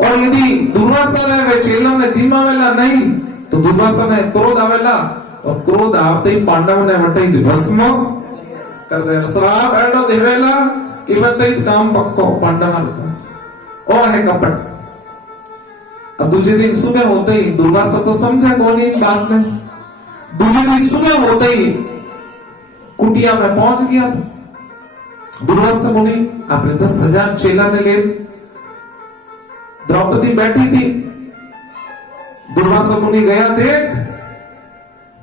और यदि दुर्वासा ले वे चेला ने जीवावेला नहीं, तो दुर्वासा ने क्रोध आवेला, और क्रोध आवते ही पांडव ने वटे भस्म कर दे, श्राप एडो देवेला कि वटे काम पक्को पांडव को। और है कपट। अब दूसरे दिन सुबह होते ही दुर्वासा तो समझा कौन ही बात में, दूसरे दिन सुबह होते ही कुटिया में पहुंच गया दुर्वासा मुनि, आपने 10,000 चेला ने ले, द्रौपदी बैठी थी, दुर्वासा मुनि गया, देख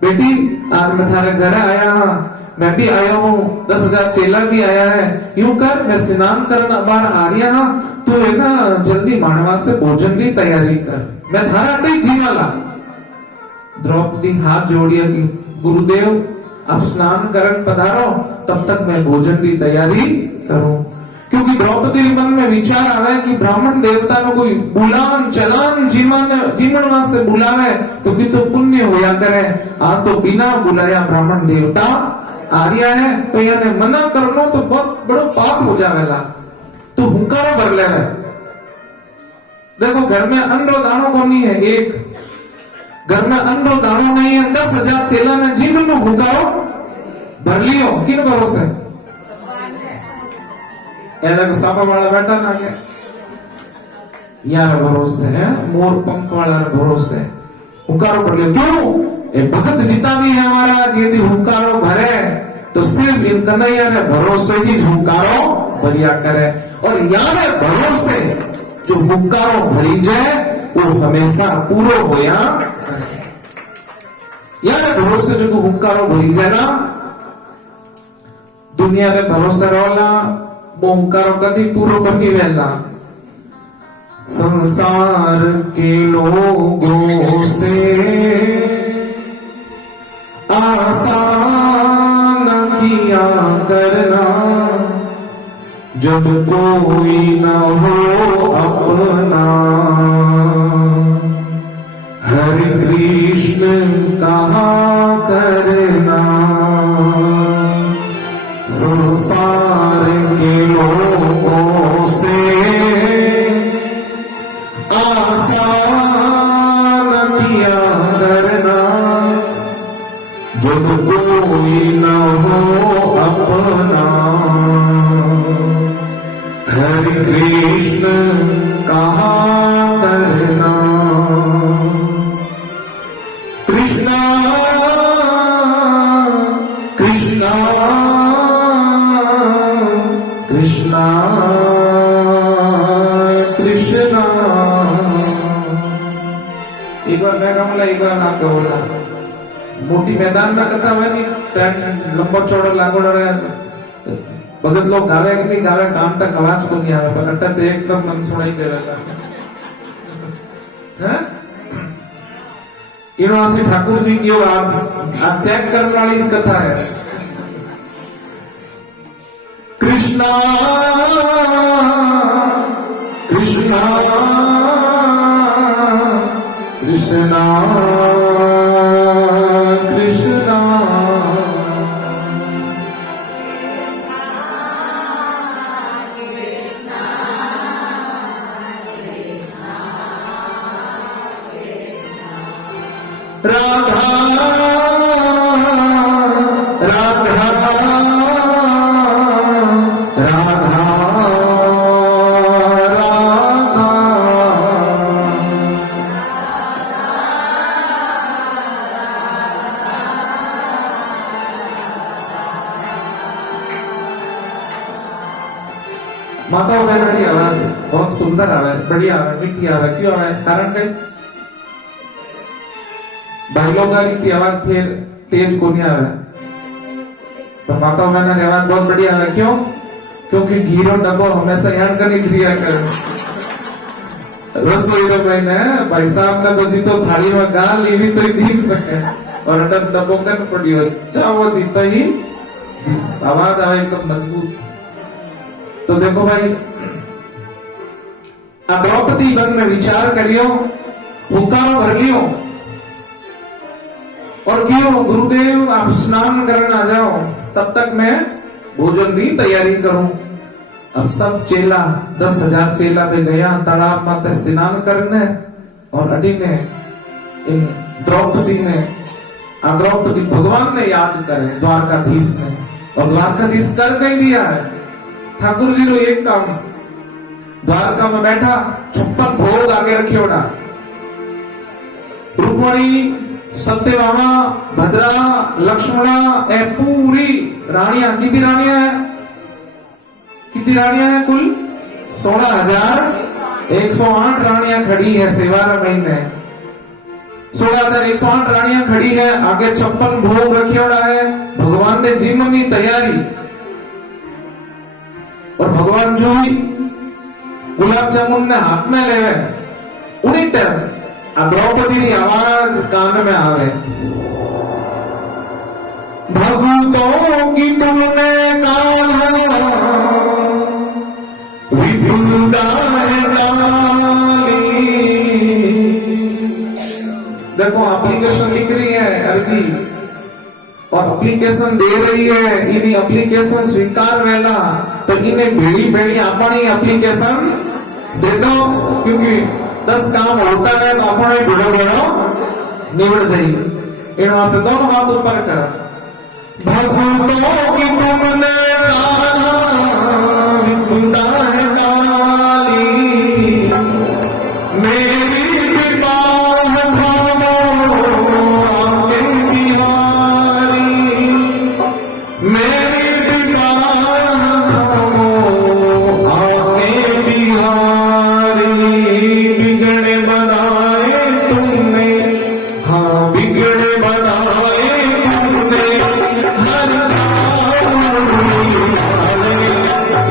बेटी आज मैं थारे घर आया हाँ, मैं भी आया हूँ, 10,000 चेला भी आया है, यूं कर मैं स्नान करना बाहर आ रहा हाँ, तू है ना जल्दी माने वास्ते भोजन की तैयारी कर, मैं थारा अटे जीवाला। द्रौपदी हाथ जोड़िया कि गुरुदेव आप स्नान करन पधारो, तब तक मैं भोजन की तैयारी करूं। क्योंकि द्रौपदी मन में विचार आवे कि ब्राह्मण देवता नो कोई बुलान चलान जीवन वास्ते बुलावे तो कि तो पुण्य होया करे। आज तो बिना बुलाया ब्राह्मण देवता आ रहा है, तो याने मना करनो तो बहुत बड़ो पाप हो जावेला। तो हुंकारो भर लेवे। देखो घर में अन्न रो दाणो कोनी है, एक घर में अन्न रो दाणो नहीं है, 10,000 चेला ने जीवन नो हुंकारो भर लियो। किन भरोसे? ऐसा सापा वाला बैठा ना के यार भरोसे है, मोर पंख वाला भरोसे हुंकारो भर लियो। क्यों? ये भगत जितना भी है हमारा, यदि हुंकारो भरे तो सिर्फ इन कन्हैया ने भरोसे ही हुंकारो भरिया करे। और यार भरोसे जो हुंकारो भरी जाए वो हमेशा पूरो होया यार भरोसे जो हुंकारो भरी जाए ना, दुनिया रे भरोसे रोला वो हुंकारो कभी पूरो कभी वेला। संसार के लोगों से आसान किया करना, जब कोई न हो अपना। हरे कृष्ण कहा करना, संसार के लोगों से आसान किया करना, जब कोई न हो अपना। हरे कृष्ण कहा करना, कृष्णा कृष्णा कृष्णा कृष्णा। एक बार मैं कहूँगा, एक बार आप कहोला। मोटी मैदान में कथा हुआ नहीं, टेंट लंबा चौड़ा लागोड़ा रहे, भगत लोग गावे कि नहीं गावे, कान तक आवाज को नहीं आवे, पर अट्टा तो एकदम मन सुनाई देवेगा। यूनिवर्सिटी ठाकुर जी की आज चेक करने वाली कथा है। कृष्णा कृष्णा कृष्णा कृष्णा। राधा राधा राधा राधा। माताओं बहनों की आवाज बहुत सुंदर आवे, बढ़िया आवे, मीठी आवे। क्यों आवे? कारण कई भाईलों का रीति आवाज फिर तेज को नहीं आवे, तो माताओं बहनों की आवाज बहुत बढ़िया आवे। क्यों? क्योंकि घीरो डब्बो हमेशा यहाँ का नहीं क्रिया कर। रसोई रो भाई साहब ने तो जी तो थाली में गाल ली भी तो ही जीप सके, और डब्बो कर पड़ी हो चाहो जीता ही आवाज आवे एकदम मजबूत। तो देखो भाई, द्रौपदी मन में विचार करियो, हुक्कारो भर लियो और क्यों गुरुदेव आप स्नान करने आ जाओ, तब तक मैं भोजन की तैयारी करूं। अब सब चेला 10,000 चेला पे गया तालाब माते स्नान करने, और अडी ने इन द्रौपदी ने द्रौपदी भगवान ने याद करे, द्वारकाधीश ने, और द्वारकाधीश कर कही दिया है। ठाकुर जी ने एक काम, द्वारका में बैठा 56 भोग आगे रखियोड़ा। रुक्मणी, सत्यभामा, भद्रा, लक्ष्मणा, ए पूरी रानियां, कितनी रानियां है? कितनी रानियां है कुल? 16,108 रानियां खड़ी है सेवा में। 16,108 रानियां खड़ी है, आगे 56 भोग रखियोड़ा है। भगवान ने जीवन की तैयारी, और भगवान जो ही गुलाब जामुन ने हाथ में लेवे, उन्हीं टाइम द्रौपदी की आवाज कान में आवे, भक्तों की तुमने कान्हा विपुलताएं डाली। देखो एप्लीकेशन लिख रही है अर्जी और एप्लीकेशन दे रही है, इन्हीं एप्लीकेशन स्वीकार वेला तो इन्हें भेड़ी भेड़ी अपनी एप्लीकेशन दे दो, क्योंकि 10 काम होता है तो अपना ही भेड़ो भेड़ो निवड़ जाइए। इन वास्ते दोनों हाथ ऊपर कर। भक्तों की तुमने कान्हा विपुलताएं डाली, मेरी विवाह थामो आके बिहारी, मेरी विवाह थामो आके बिहारी। बिगड़े बनाए तुमने, हाँ बिगड़े बनाए तुमने, हर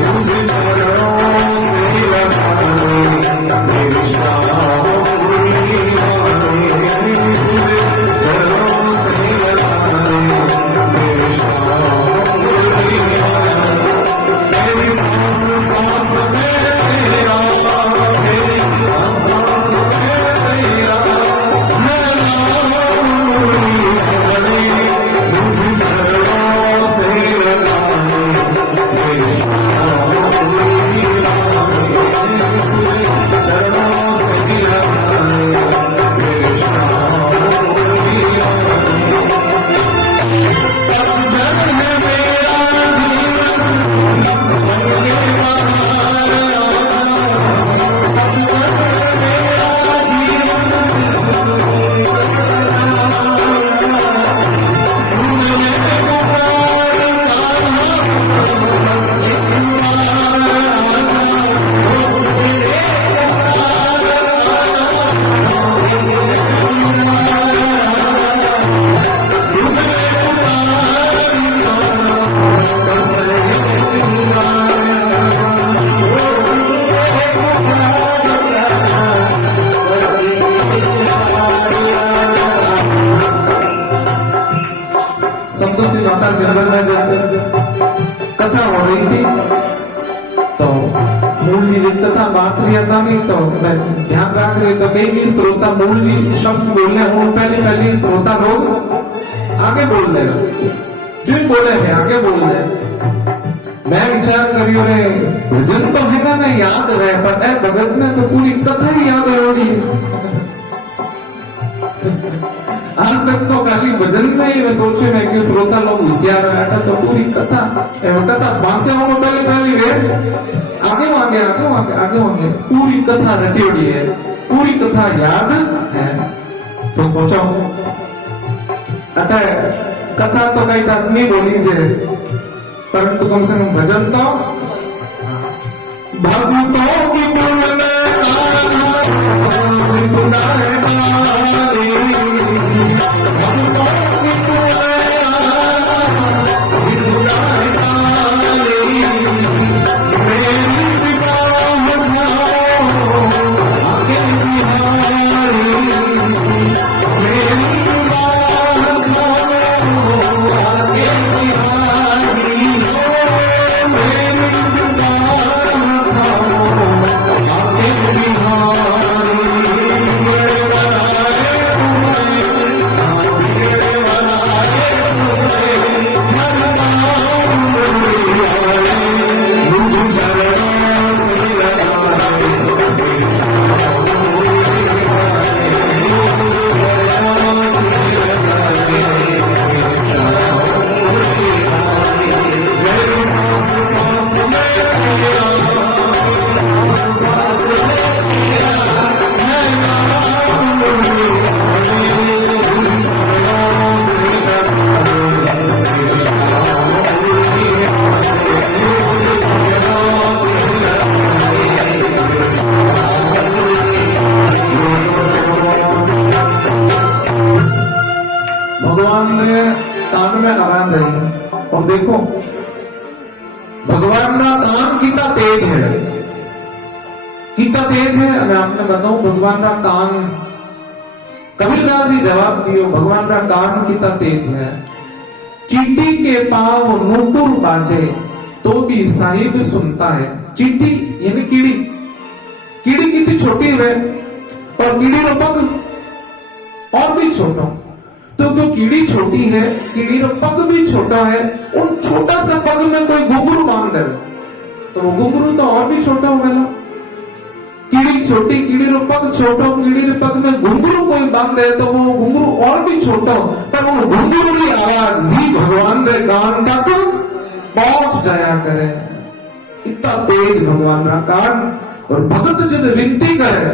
मुझे चरणों से लगाने, मेरी शाम चरणों से लगाने, मेरी शाम मेरी सांस सांस में तेरा, मेरी सांस सांस में तेरा, मुझे चरणों से लगाने, मेरी शाम चरणों से लगाने, मेरी शाम जन है मेरा जीवन संतोषी माता जंगल में जब कथा हो रही थी तो मूल जी जब कथा बात रही था नहीं तो मैं ध्यान रख रही तो कई श्रोता मूल जी शब्द बोलने हो पहले श्रोता लोग आगे बोल देना, जो बोले थे आगे बोल दे। मैं विचार करियो रे भजन तो है ना याद रहे, पर ए भगत ने तो पूरी कथा ही याद है। आज तक तो खाली भजन में ही सोचे मैं कि श्रोता लोग होशियार बैठा तो पूरी कथा बांचा हो पहले वे आगे पूरी कथा रटी हुई है, पूरी कथा याद है। तो सोचो अटे कथा तो कई नहीं बोली जे, परंतु कम से कम भजन तो भक्तों की तुमने और देखो भगवान का कान कितना तेज है, कितना तेज है। मैं आपने बताऊं भगवान का कान, कबीरदास जी जवाब दियो भगवान का कान कितना तेज है। चींटी के पांव नूपुर बाजे तो भी साहिब सुनता है। चींटी यानी कीड़ी, कीड़ी कितनी छोटी है और कीड़ी रो पग और भी छोटा। तो क्यों कीड़ी छोटी है, कीड़ी रो पग भी छोटा है, उन छोटा सा पग में कोई घुंघरू बांध दे तो वो घुंघरू तो और भी छोटा हो गया। कीड़ी छोटी, कीड़ी रो पग छोटो, कीड़ी रे पग में घुंघरू कोई बांध दे तो वो घुंघरू और भी छोटो, पर वो घुंघरू की आवाज भी भगवान रे कान तक पहुंच जाया करे। इतना तेज भगवान का कान। और भगत जब विनती करे,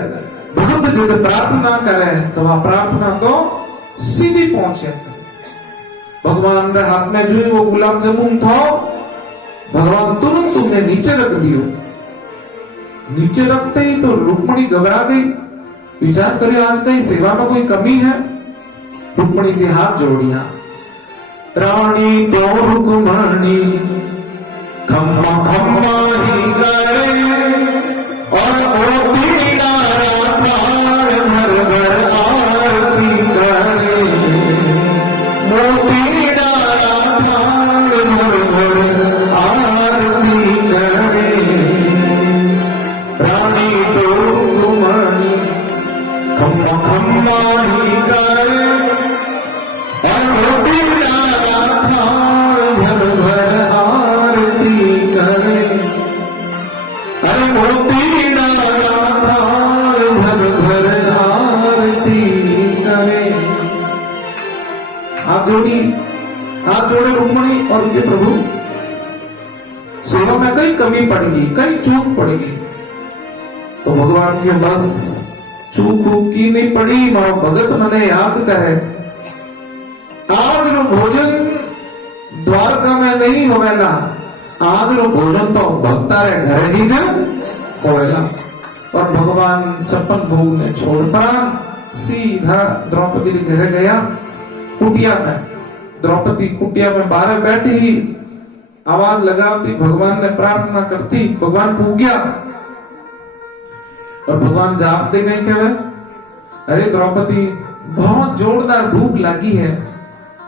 भगत जब प्रार्थना करे तो वह प्रार्थना तो सीधी पहुंचे। भगवान के हाथ में जो वो गुलाब जामुन था, भगवान तुरंत तुमने नीचे रख दियो। नीचे रखते ही तो रुक्मणी घबरा गई। विचार करिए आज कहीं सेवा में कोई कमी है। रुक्मणी जी हाथ जोड़िया, रानी तो रुक्मणी खम्मा खम्मा ही करे और मोती डारा प्राण भर भर आरती करे। मोती डारा प्राण भर भर आरती करे। रानी तो रुक्मणी खम्मा खम्मा ही करे और मोती डारा प्राण भर भर आरती करे। अरे मोती डारा प्राण भर भर आरती करे। हाथ जोड़ी, हाथ जोड़े रुक्मणी और उनके प्रभु, सेवा में कई कमी पड़ेगी, कई चूक पड़ेगी तो भगवान के बस चूक की नहीं पड़ी। मां भगत मने याद करे। आज रो भोजन द्वारका में नहीं होवेला, आज रो भोजन तो भक्ता रे घर ही जा होवेला। और भगवान 56 भोग ने छोड़ प्राण सीधा द्रौपदी के घर गया। कुटिया में द्रौपदी कुटिया में बाहर बैठी ही आवाज लगाती, भगवान ने प्रार्थना करती, भगवान भूख गया और भगवान जवाब दे गए क्या? अरे द्रौपदी बहुत जोरदार भूख लगी है,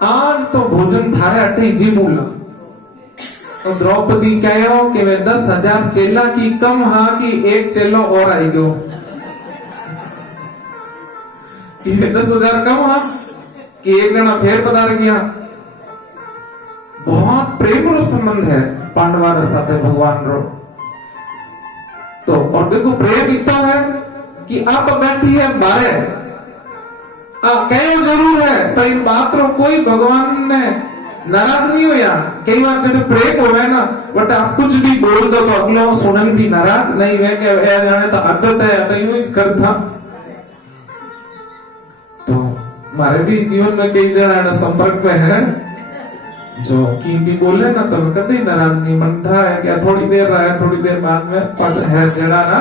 आज तो भोजन थारे अटे जी मूला। तो द्रौपदी कहो कि वे 10,000 चेला की कम हाँ कि एक चेलो और आई गयो। कि वे 10,000 कम हाँ कि एक जना फेर पधार गया। बहुत प्रेम रो संबंध है पांडवा रे साथे भगवान रो। तो और देखो प्रेम इतना है कि आप बैठी है बारे कहो जरूर है पर इन बात रो कोई भगवान ने नाराज नहीं होया। कई बार जब प्रेम होवे ना बट आप कुछ भी बोल दो तो अगलो सुनन भी नाराज नहीं वे के जाने तो आदत है तो यूं ही कर था। तो हमारे भी जीवन में कई जन संपर्क में है जो की भी बोले ना तो कभी नाराज नहीं मंठा है क्या थोड़ी देर रहा है थोड़ी देर बाद में पद है जड़ा ना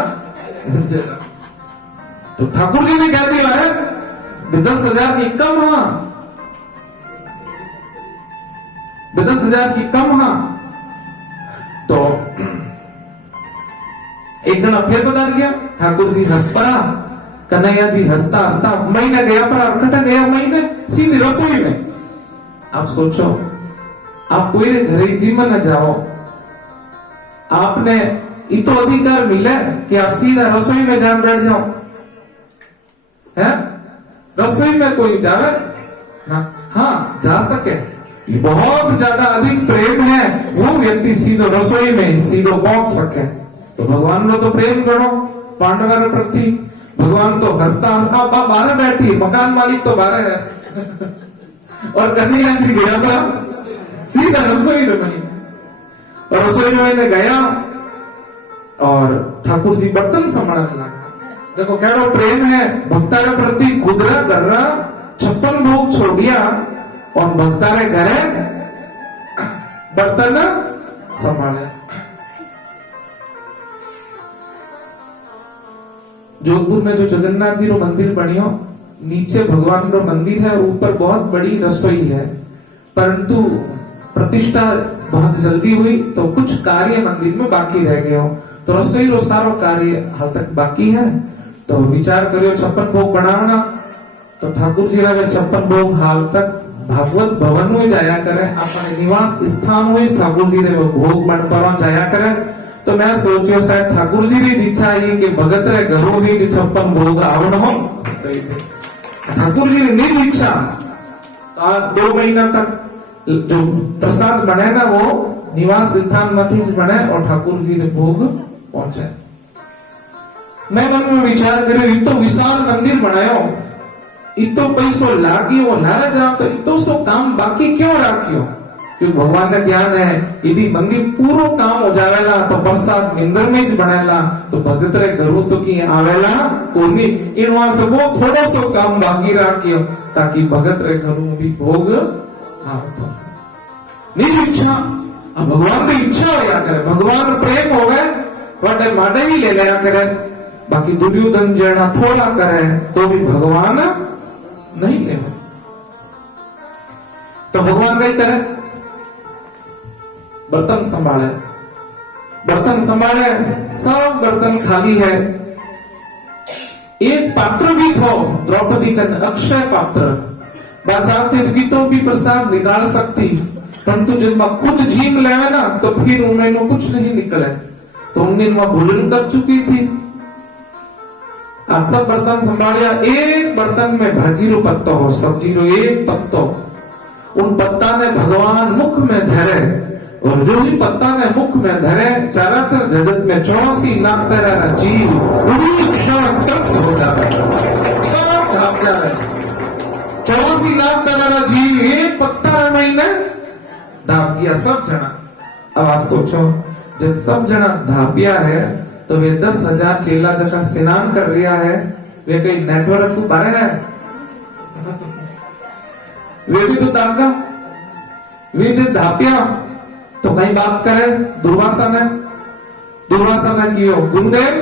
जड़ा। तो ठाकुर जी भी कहती है 10,000 की कम हाँ 10,000 की कम हाँ। तो एक जना फिर बता दिया ठाकुर जी हंस पड़ा। कन्हैया जी हंसता हंसता महीने गया पर अरकटा गया महीने सीधी रसोई में। आप सोचो आप कोई घरे जीवन न जाओ आपने इतो अधिकार मिले कि आप सीधा रसोई में जान बैठ जाओ है। रसोई में कोई जावे हाँ जा सके। ये बहुत ज्यादा अधिक प्रेम है वो व्यक्ति सीधो रसोई में सीधो पहुंच सके। तो भगवान को तो प्रेम करो पांडवा के प्रति। भगवान तो हंसता आप बाहर बैठी मकान मालिक तो बाहर है और कन्हैया जी गया था सीधा रसोई में। और रसोई में मैंने गया और ठाकुर जी बर्तन संभालने लगा। देखो क्या प्रेम है भक्ता के प्रति। खुदरा गर्रा 56 भोग छोड़िया और भक्ता रे घरे बर्तन संभाले। जोधपुर में जो जगन्नाथ जी रो मंदिर बनियो नीचे भगवान रो मंदिर है और ऊपर बहुत बड़ी रसोई है। परंतु प्रतिष्ठा बहुत जल्दी हुई तो कुछ कार्य मंदिर में बाकी रह गए हो तो रसोई रो सारो कार्य हाल तक बाकी है। तो विचार करियो 56 भोग बनावना तो ठाकुर जी रे 56 भोग हाल तक भागवत भवन में जाया करे, अपने निवास स्थान हुई ठाकुर जी ने भोग मंडपवा जाया करे। तो मैं सोचो शायद ठाकुर जी की इच्छा है कि भगत रे घरों ही 56 भोग आवण हो। ठाकुर जी ने निज इच्छा 2 महीना तक जो प्रसाद बने ना वो निवास स्थान मथी बने और ठाकुर जी ने भोग पहुंचे। मैं मन में विचार करो, ये तो विशाल मंदिर बनायो, इतो पैसो लागियो लारे जाओ तो इतो सो काम बाकी क्यों राख्यो? क्योंकि भगवान का ज्ञान है यदि मंदिर पूरो काम हो जावेला तो प्रसाद मंदिर में ज बनेला तो भगत रे घरों तो की आवेला कोनी। इन वास्ते वो थोड़ो सो काम बाकी राख्यो ताकि भगत रे घरों भी भोग आवतो। निज इच्छा अब भगवान की इच्छा होया करे, भगवान प्रेम होवे वाटे माडे ही ले लिया करे। बाकी दुर्योधन जेना थोड़ा करे तो भी भगवान नहीं ले। तो भगवान कई तरह बर्तन संभाले, बर्तन संभाले, सब बर्तन खाली है। एक पात्र भी थो द्रौपदी का अक्षय पात्र, बाचाते तो भी प्रसाद निकाल सकती, परंतु जब मैं खुद झीम लेवे ना तो फिर उन्हें कुछ नहीं निकले। तो उन वह भोजन कर चुकी थी। आज सब बर्तन संभालिया, एक बर्तन में भाजी रो पत्तो हो, सब्जी रो एक पत्तो, उन पत्ता ने भगवान मुख में धरे और जो ही पत्ता ने मुख में धरे चराचर जगत में 84 लाख तरह जीव पूरी क्षण तृप्त हो जाता है, सब ढाप जाए। 84 लाख तरह जीव एक पत्ता में ने ढाप गया सब जना। अब आप सोचो जब सब जना ढापिया है तो वे 10,000 चेला जगह स्नान कर लिया है, वे कई नेटवर्क तो बारे है, वे भी तो दागा, वे जो धापिया तो कहीं बात करे दुर्वासा ने कियो गुरुदेव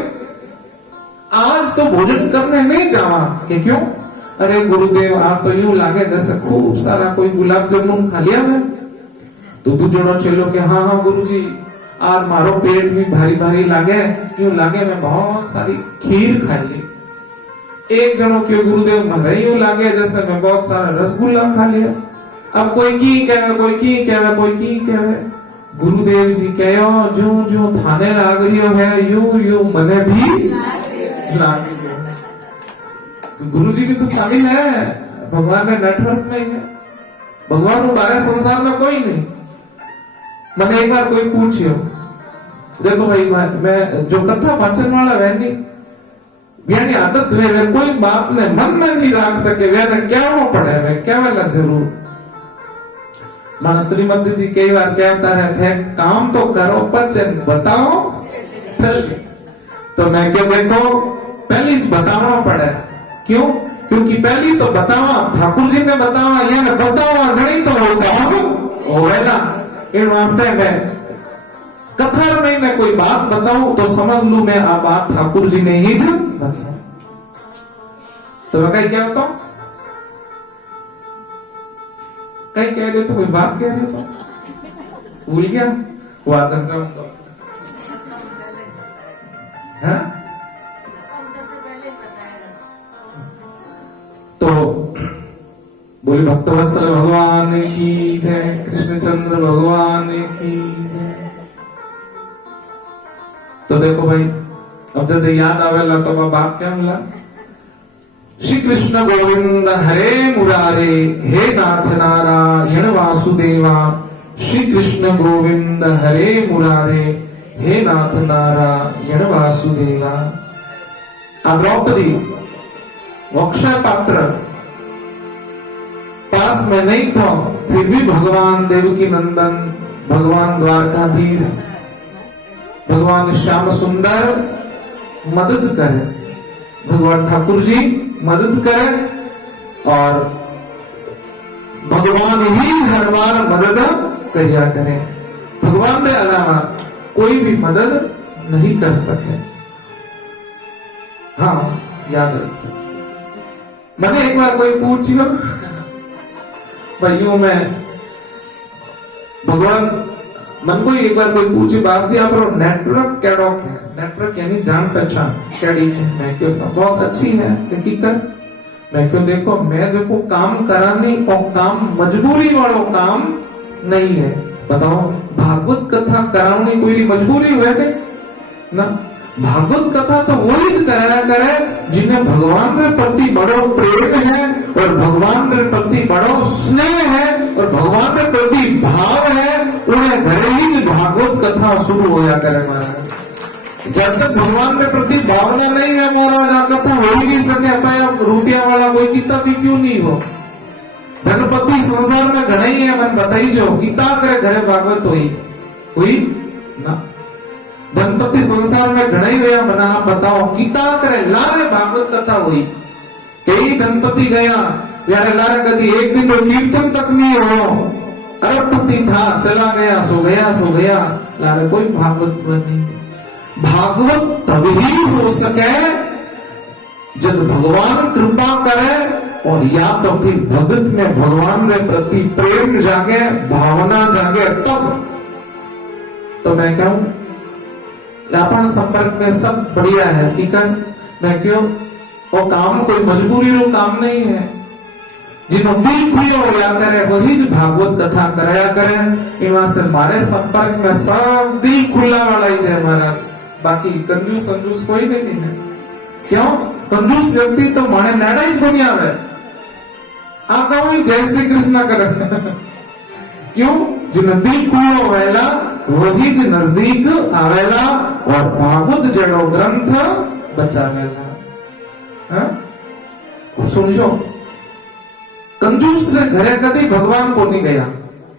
आज तो भोजन करने नहीं जावा कि क्यों? अरे गुरुदेव आज तो यूं लागे जैसे खूब सारा कोई गुलाब जामुन खा लिया मैं। तो तू जोड़ो चलो के हाँ हाँ गुरुजी आज मारो पेट भी भारी भारी लागे, यूं लागे मैं बहुत सारी खीर खा ली। एक जनों के गुरुदेव मारे यूं लागे जैसे मैं बहुत सारा रसगुल्ला खा लिया। अब कोई की कहे, कोई की कहे, कोई की कहे। गुरुदेव जी कहो जो जो थाने लाग रियो है यूं यूं मने भी लाग रियो। गुरु जी भी तो शामिल है, भगवान के नेटवर्क में ही है। भगवान हमारे संसार में कोई नहीं। मैंने एक बार कोई पूछियो, देखो भाई मैं जो कथा वाचन वाला वैनी यानी आदत वे कोई बाप ने मन में नहीं रख सके, वे क्या वो पढ़े वे क्या वाला जरूर। मन श्रीमती जी कई बार कहता रहते काम तो करो पर बताओ तो मैं क्या देखो पहली बताना पड़े। क्यों? क्योंकि पहली तो बतावा ठाकुर जी ने बतावा, या बतावा घड़ी तो वो काम होवे ना। इन वास्ते में कथा में मैं कोई बात बताऊं तो समझ लू मैं आ बात ठाकुर जी ने ही बताई। तो मैं कहीं क्या होता हूं, कहीं कह दे तो कोई बात कह देता हूं, भूल गया वादन का है। तो बोले भक्तवत्सल भगवान की जय, कृष्णचंद्र भगवान की जय। तो देखो भाई अब जब याद आवेला तो वह बात क्या मिला, श्री कृष्ण गोविंद हरे मुरारे हे नाथ नारायण वासुदेवा। श्री कृष्ण गोविंद हरे मुरारे हे नाथ नारायण वासुदेवा। द्रौपदी अक्षय पात्र पास में नहीं था, फिर भी भगवान देवकी नंदन, भगवान द्वारकाधीश, भगवान श्याम सुंदर मदद करे, भगवान ठाकुर जी मदद करे और भगवान ही हर बार मदद किया करे। भगवान के अलावा कोई भी मदद नहीं कर सके। हाँ याद रखो, मैंने एक बार कोई पूछियो भाइयों में भगवान मन को एक बार कोई पूछे बाप जी आप नेटवर्क कैडो है, नेटवर्क यानी जान पहचान कैडी है। मैं क्यों सब बहुत अच्छी है हकीकत, मैं क्यों देखो मैं जो को काम करानी और काम मजबूरी वालों काम नहीं है। बताओ भागवत कथा करानी कोई मजबूरी हुए थे ना। भागवत कथा तो वही कराया करे जिन्हें भगवान के प्रति बड़ो प्रेम है और भगवान के प्रति बड़ो स्नेह है और भगवान के प्रति भाव है, उन्हें घरे ही भागवत कथा शुरू होया करे महाराज। जब तक भगवान के प्रति भावना नहीं है महाराज आ कथा हो ही नहीं सके। अब रुपया वाला कोई कितना भी क्यों नहीं हो, धनपति संसार में घना ही है, मन बताई जो गीता करे घरे भागवत हुई ना। धनपति संसार में घना ही हुआ बना, आप बताओ गीता करे लारे भागवत कथा हुई। कई धनपति गया यार लारे कभी एक दिन तो कीर्तन तक नहीं हो, अरबपति था चला गया सो गया लारे कोई भागवत नहीं। भागवत तभी हो सके जब भगवान कृपा करे और या तो फिर भगत में भगवान के प्रति प्रेम जागे, भावना जागे, तब तो मैं कहूं अपन संपर्क में सब बढ़िया है, ठीक है। मैं क्यों वो काम कोई मजबूरी रो काम नहीं है। जिन्हों दिल खुलो होया करे वही जो भागवत कथा कराया करे। वास्ते हमारे संपर्क में सब दिल खुला वाला ही है हमारा, बाकी कंजूस संजूस कोई नहीं है। क्यों कंजूस व्यक्ति तो माने नेड़ा ही सुनी आवे आका वही जय श्री कृष्ण करे क्यों जिन्हें दिल खुलो वेला वही ज नजदीक आवेला और भागवत जड़ो ग्रंथ बचावेला। सुनजो कंजूस ने घरे कभी भगवान को नहीं गया।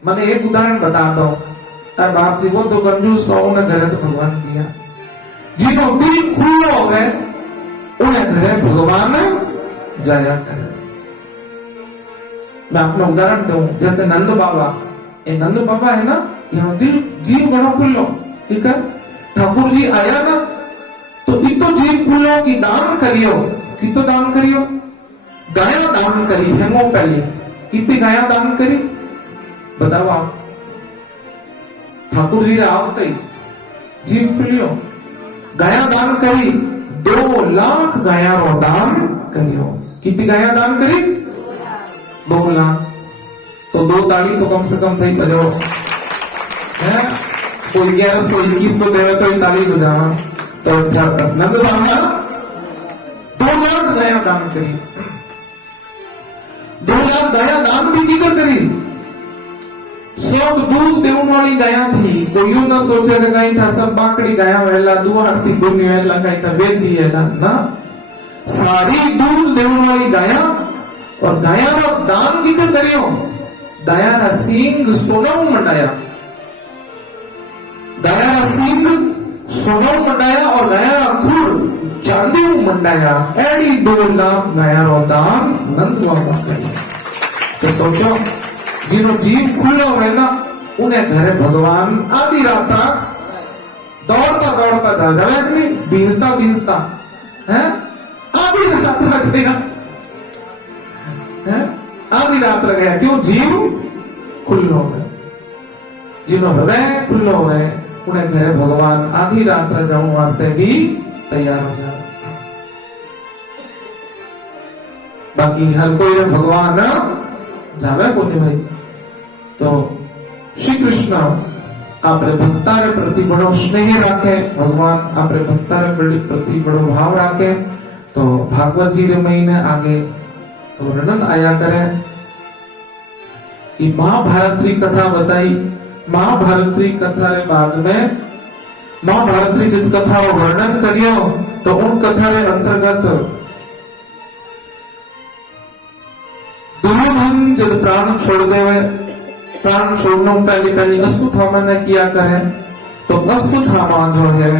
मैंने एक उदाहरण बताता हूँ, अरे बाप जी वो तो कंजूस हो उन्हें घरे तो भगवान किया। जिन्हों दिल खुलो हो उन्हें घरे भगवान जाया करे। मैं अपना उदाहरण दूं, जैसे नंद बाबा, ये नंद बाबा है ना, इन्हों दिल जीव गणो खुलो, ठीक है। ठाकुर जी आया ना तो इतो जीव खुलो की दान करियो, कितो दान करियो, गाया दान करी है वो पहले कितनी गाया दान करी बताओ आप। ठाकुर जी आवते ही जीव खुलियो गाया दान करी, 2 लाख गाया रो दान करियो। कितनी गाया दान करी 2 लाख। तो 2 ताली तो कम से कम थी करो है, कोई 1100-2100 देवे तो ताली बजावा। तो नंद बाबा 2 लाख गाया दान करी। 2 लाख गाया दान भी किधर करी, 100 दूध देवन वाली गाया थी। कोई न सोचे कि कहीं था सब बाकड़ी गाया वेला दुआर थी कोई नहीं वेला कहीं था बेच दी है ना। सारी दूध देवन वाली गाया और गाया रो दान किधर करियो, गाया रा सींग सोनाऊ मंडाया, गाया रा सींग सोनाऊ मंडाया और गाया रा खुर चांदी मंडाया। एडी 2 लाख गाया रो दान नंद बाबा करियो। तो सोचो जिन्हों जीव खुलो है ना उन्हें घरे भगवान आधी रात दौड़ता था जावे नहीं बींसता है, आधी रात रह गया है, आधी रात रह गया। क्यों जीव खुलो है, जिन्हों हृदय खुलो है उन्हें घरे भगवान आधी रात रह जाऊं वास्ते भी तैयार हो जाए। बाकी हर कोई भगवान जावे को नहीं भाई। तो श्री कृष्ण आपरे भक्तारे प्रति बड़ो स्नेह राखे, भगवान आपरे भक्तारे प्रति बड़ो भाव राखे। तो भागवत जी रे महीने आगे वर्णन आया करे कि महाभारत की कथा बताई। महाभारत की कथा रे बाद में महाभारत की जित कथा वर्णन करियो तो उन कथा रे अंतर्गत दुर्योधन जब प्राण छोड़ देवे, प्राण छोड़ने पहले अश्वत्थामा ने किया करे। तो अश्वत्थामा जो है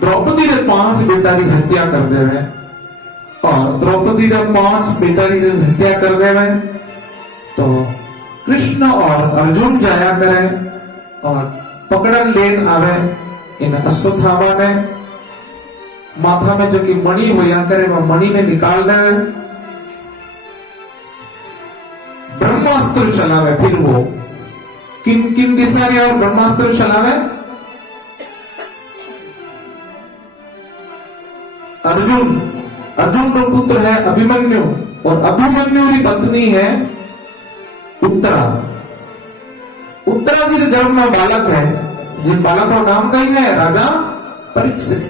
द्रौपदी रे 5 बेटा की हत्या कर देवे और द्रौपदी रे 5 बेटा की जब हत्या कर देवे तो कृष्ण और अर्जुन जाया करे और पकड़न लेन आवे इन अश्वत्थामा ने। माथा में जो कि मणि होया करे वह मणि ने निकाल देवे, ब्रह्मास्त्र चलावे। फिर वो किन दिशा रे और ब्रह्मास्त्र चलावे, अर्जुन पुत्र है अभिमन्यु और अभिमन्यु की पत्नी है उत्तरा। उत्तरा जी के गर्भ में बालक है, जिन बालक का नाम कही है राजा परीक्षित।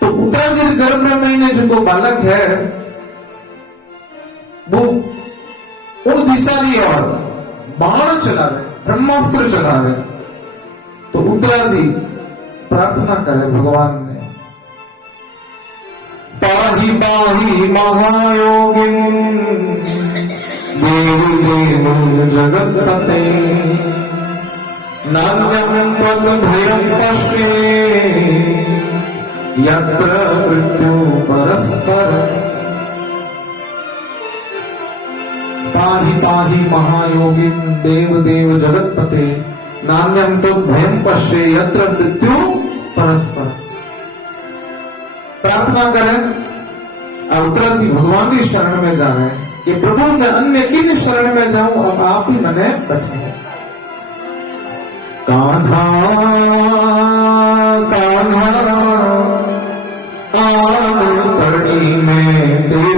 तो उत्तरा जी के गर्भ में जो बालक है वो उन दिशा की ओर बाण चला रहे, ब्रह्मास्त्र चला रहे। तो उत्तरा जी प्रार्थना करे भगवान ने, पाहि पाहि महायोगिन देव देव जगत्पते नान्यं त्वद्भयं पश्ये यत्र मृत्यु परस्पर। पाहि पाहि महायोगिन देव देव जगत्पते नान्यं त्वद्भयं पश्ये यत्र मृत्यु परस्पर। प्रार्थना करें, उत्तरा जी भगवान की शरण में जा रहे हैं कि प्रभु मैं अन्य किन शरण में जाऊं, अब आप ही मैंने बचाओ। कान्हा कान्हा आन पड़ी में तेरे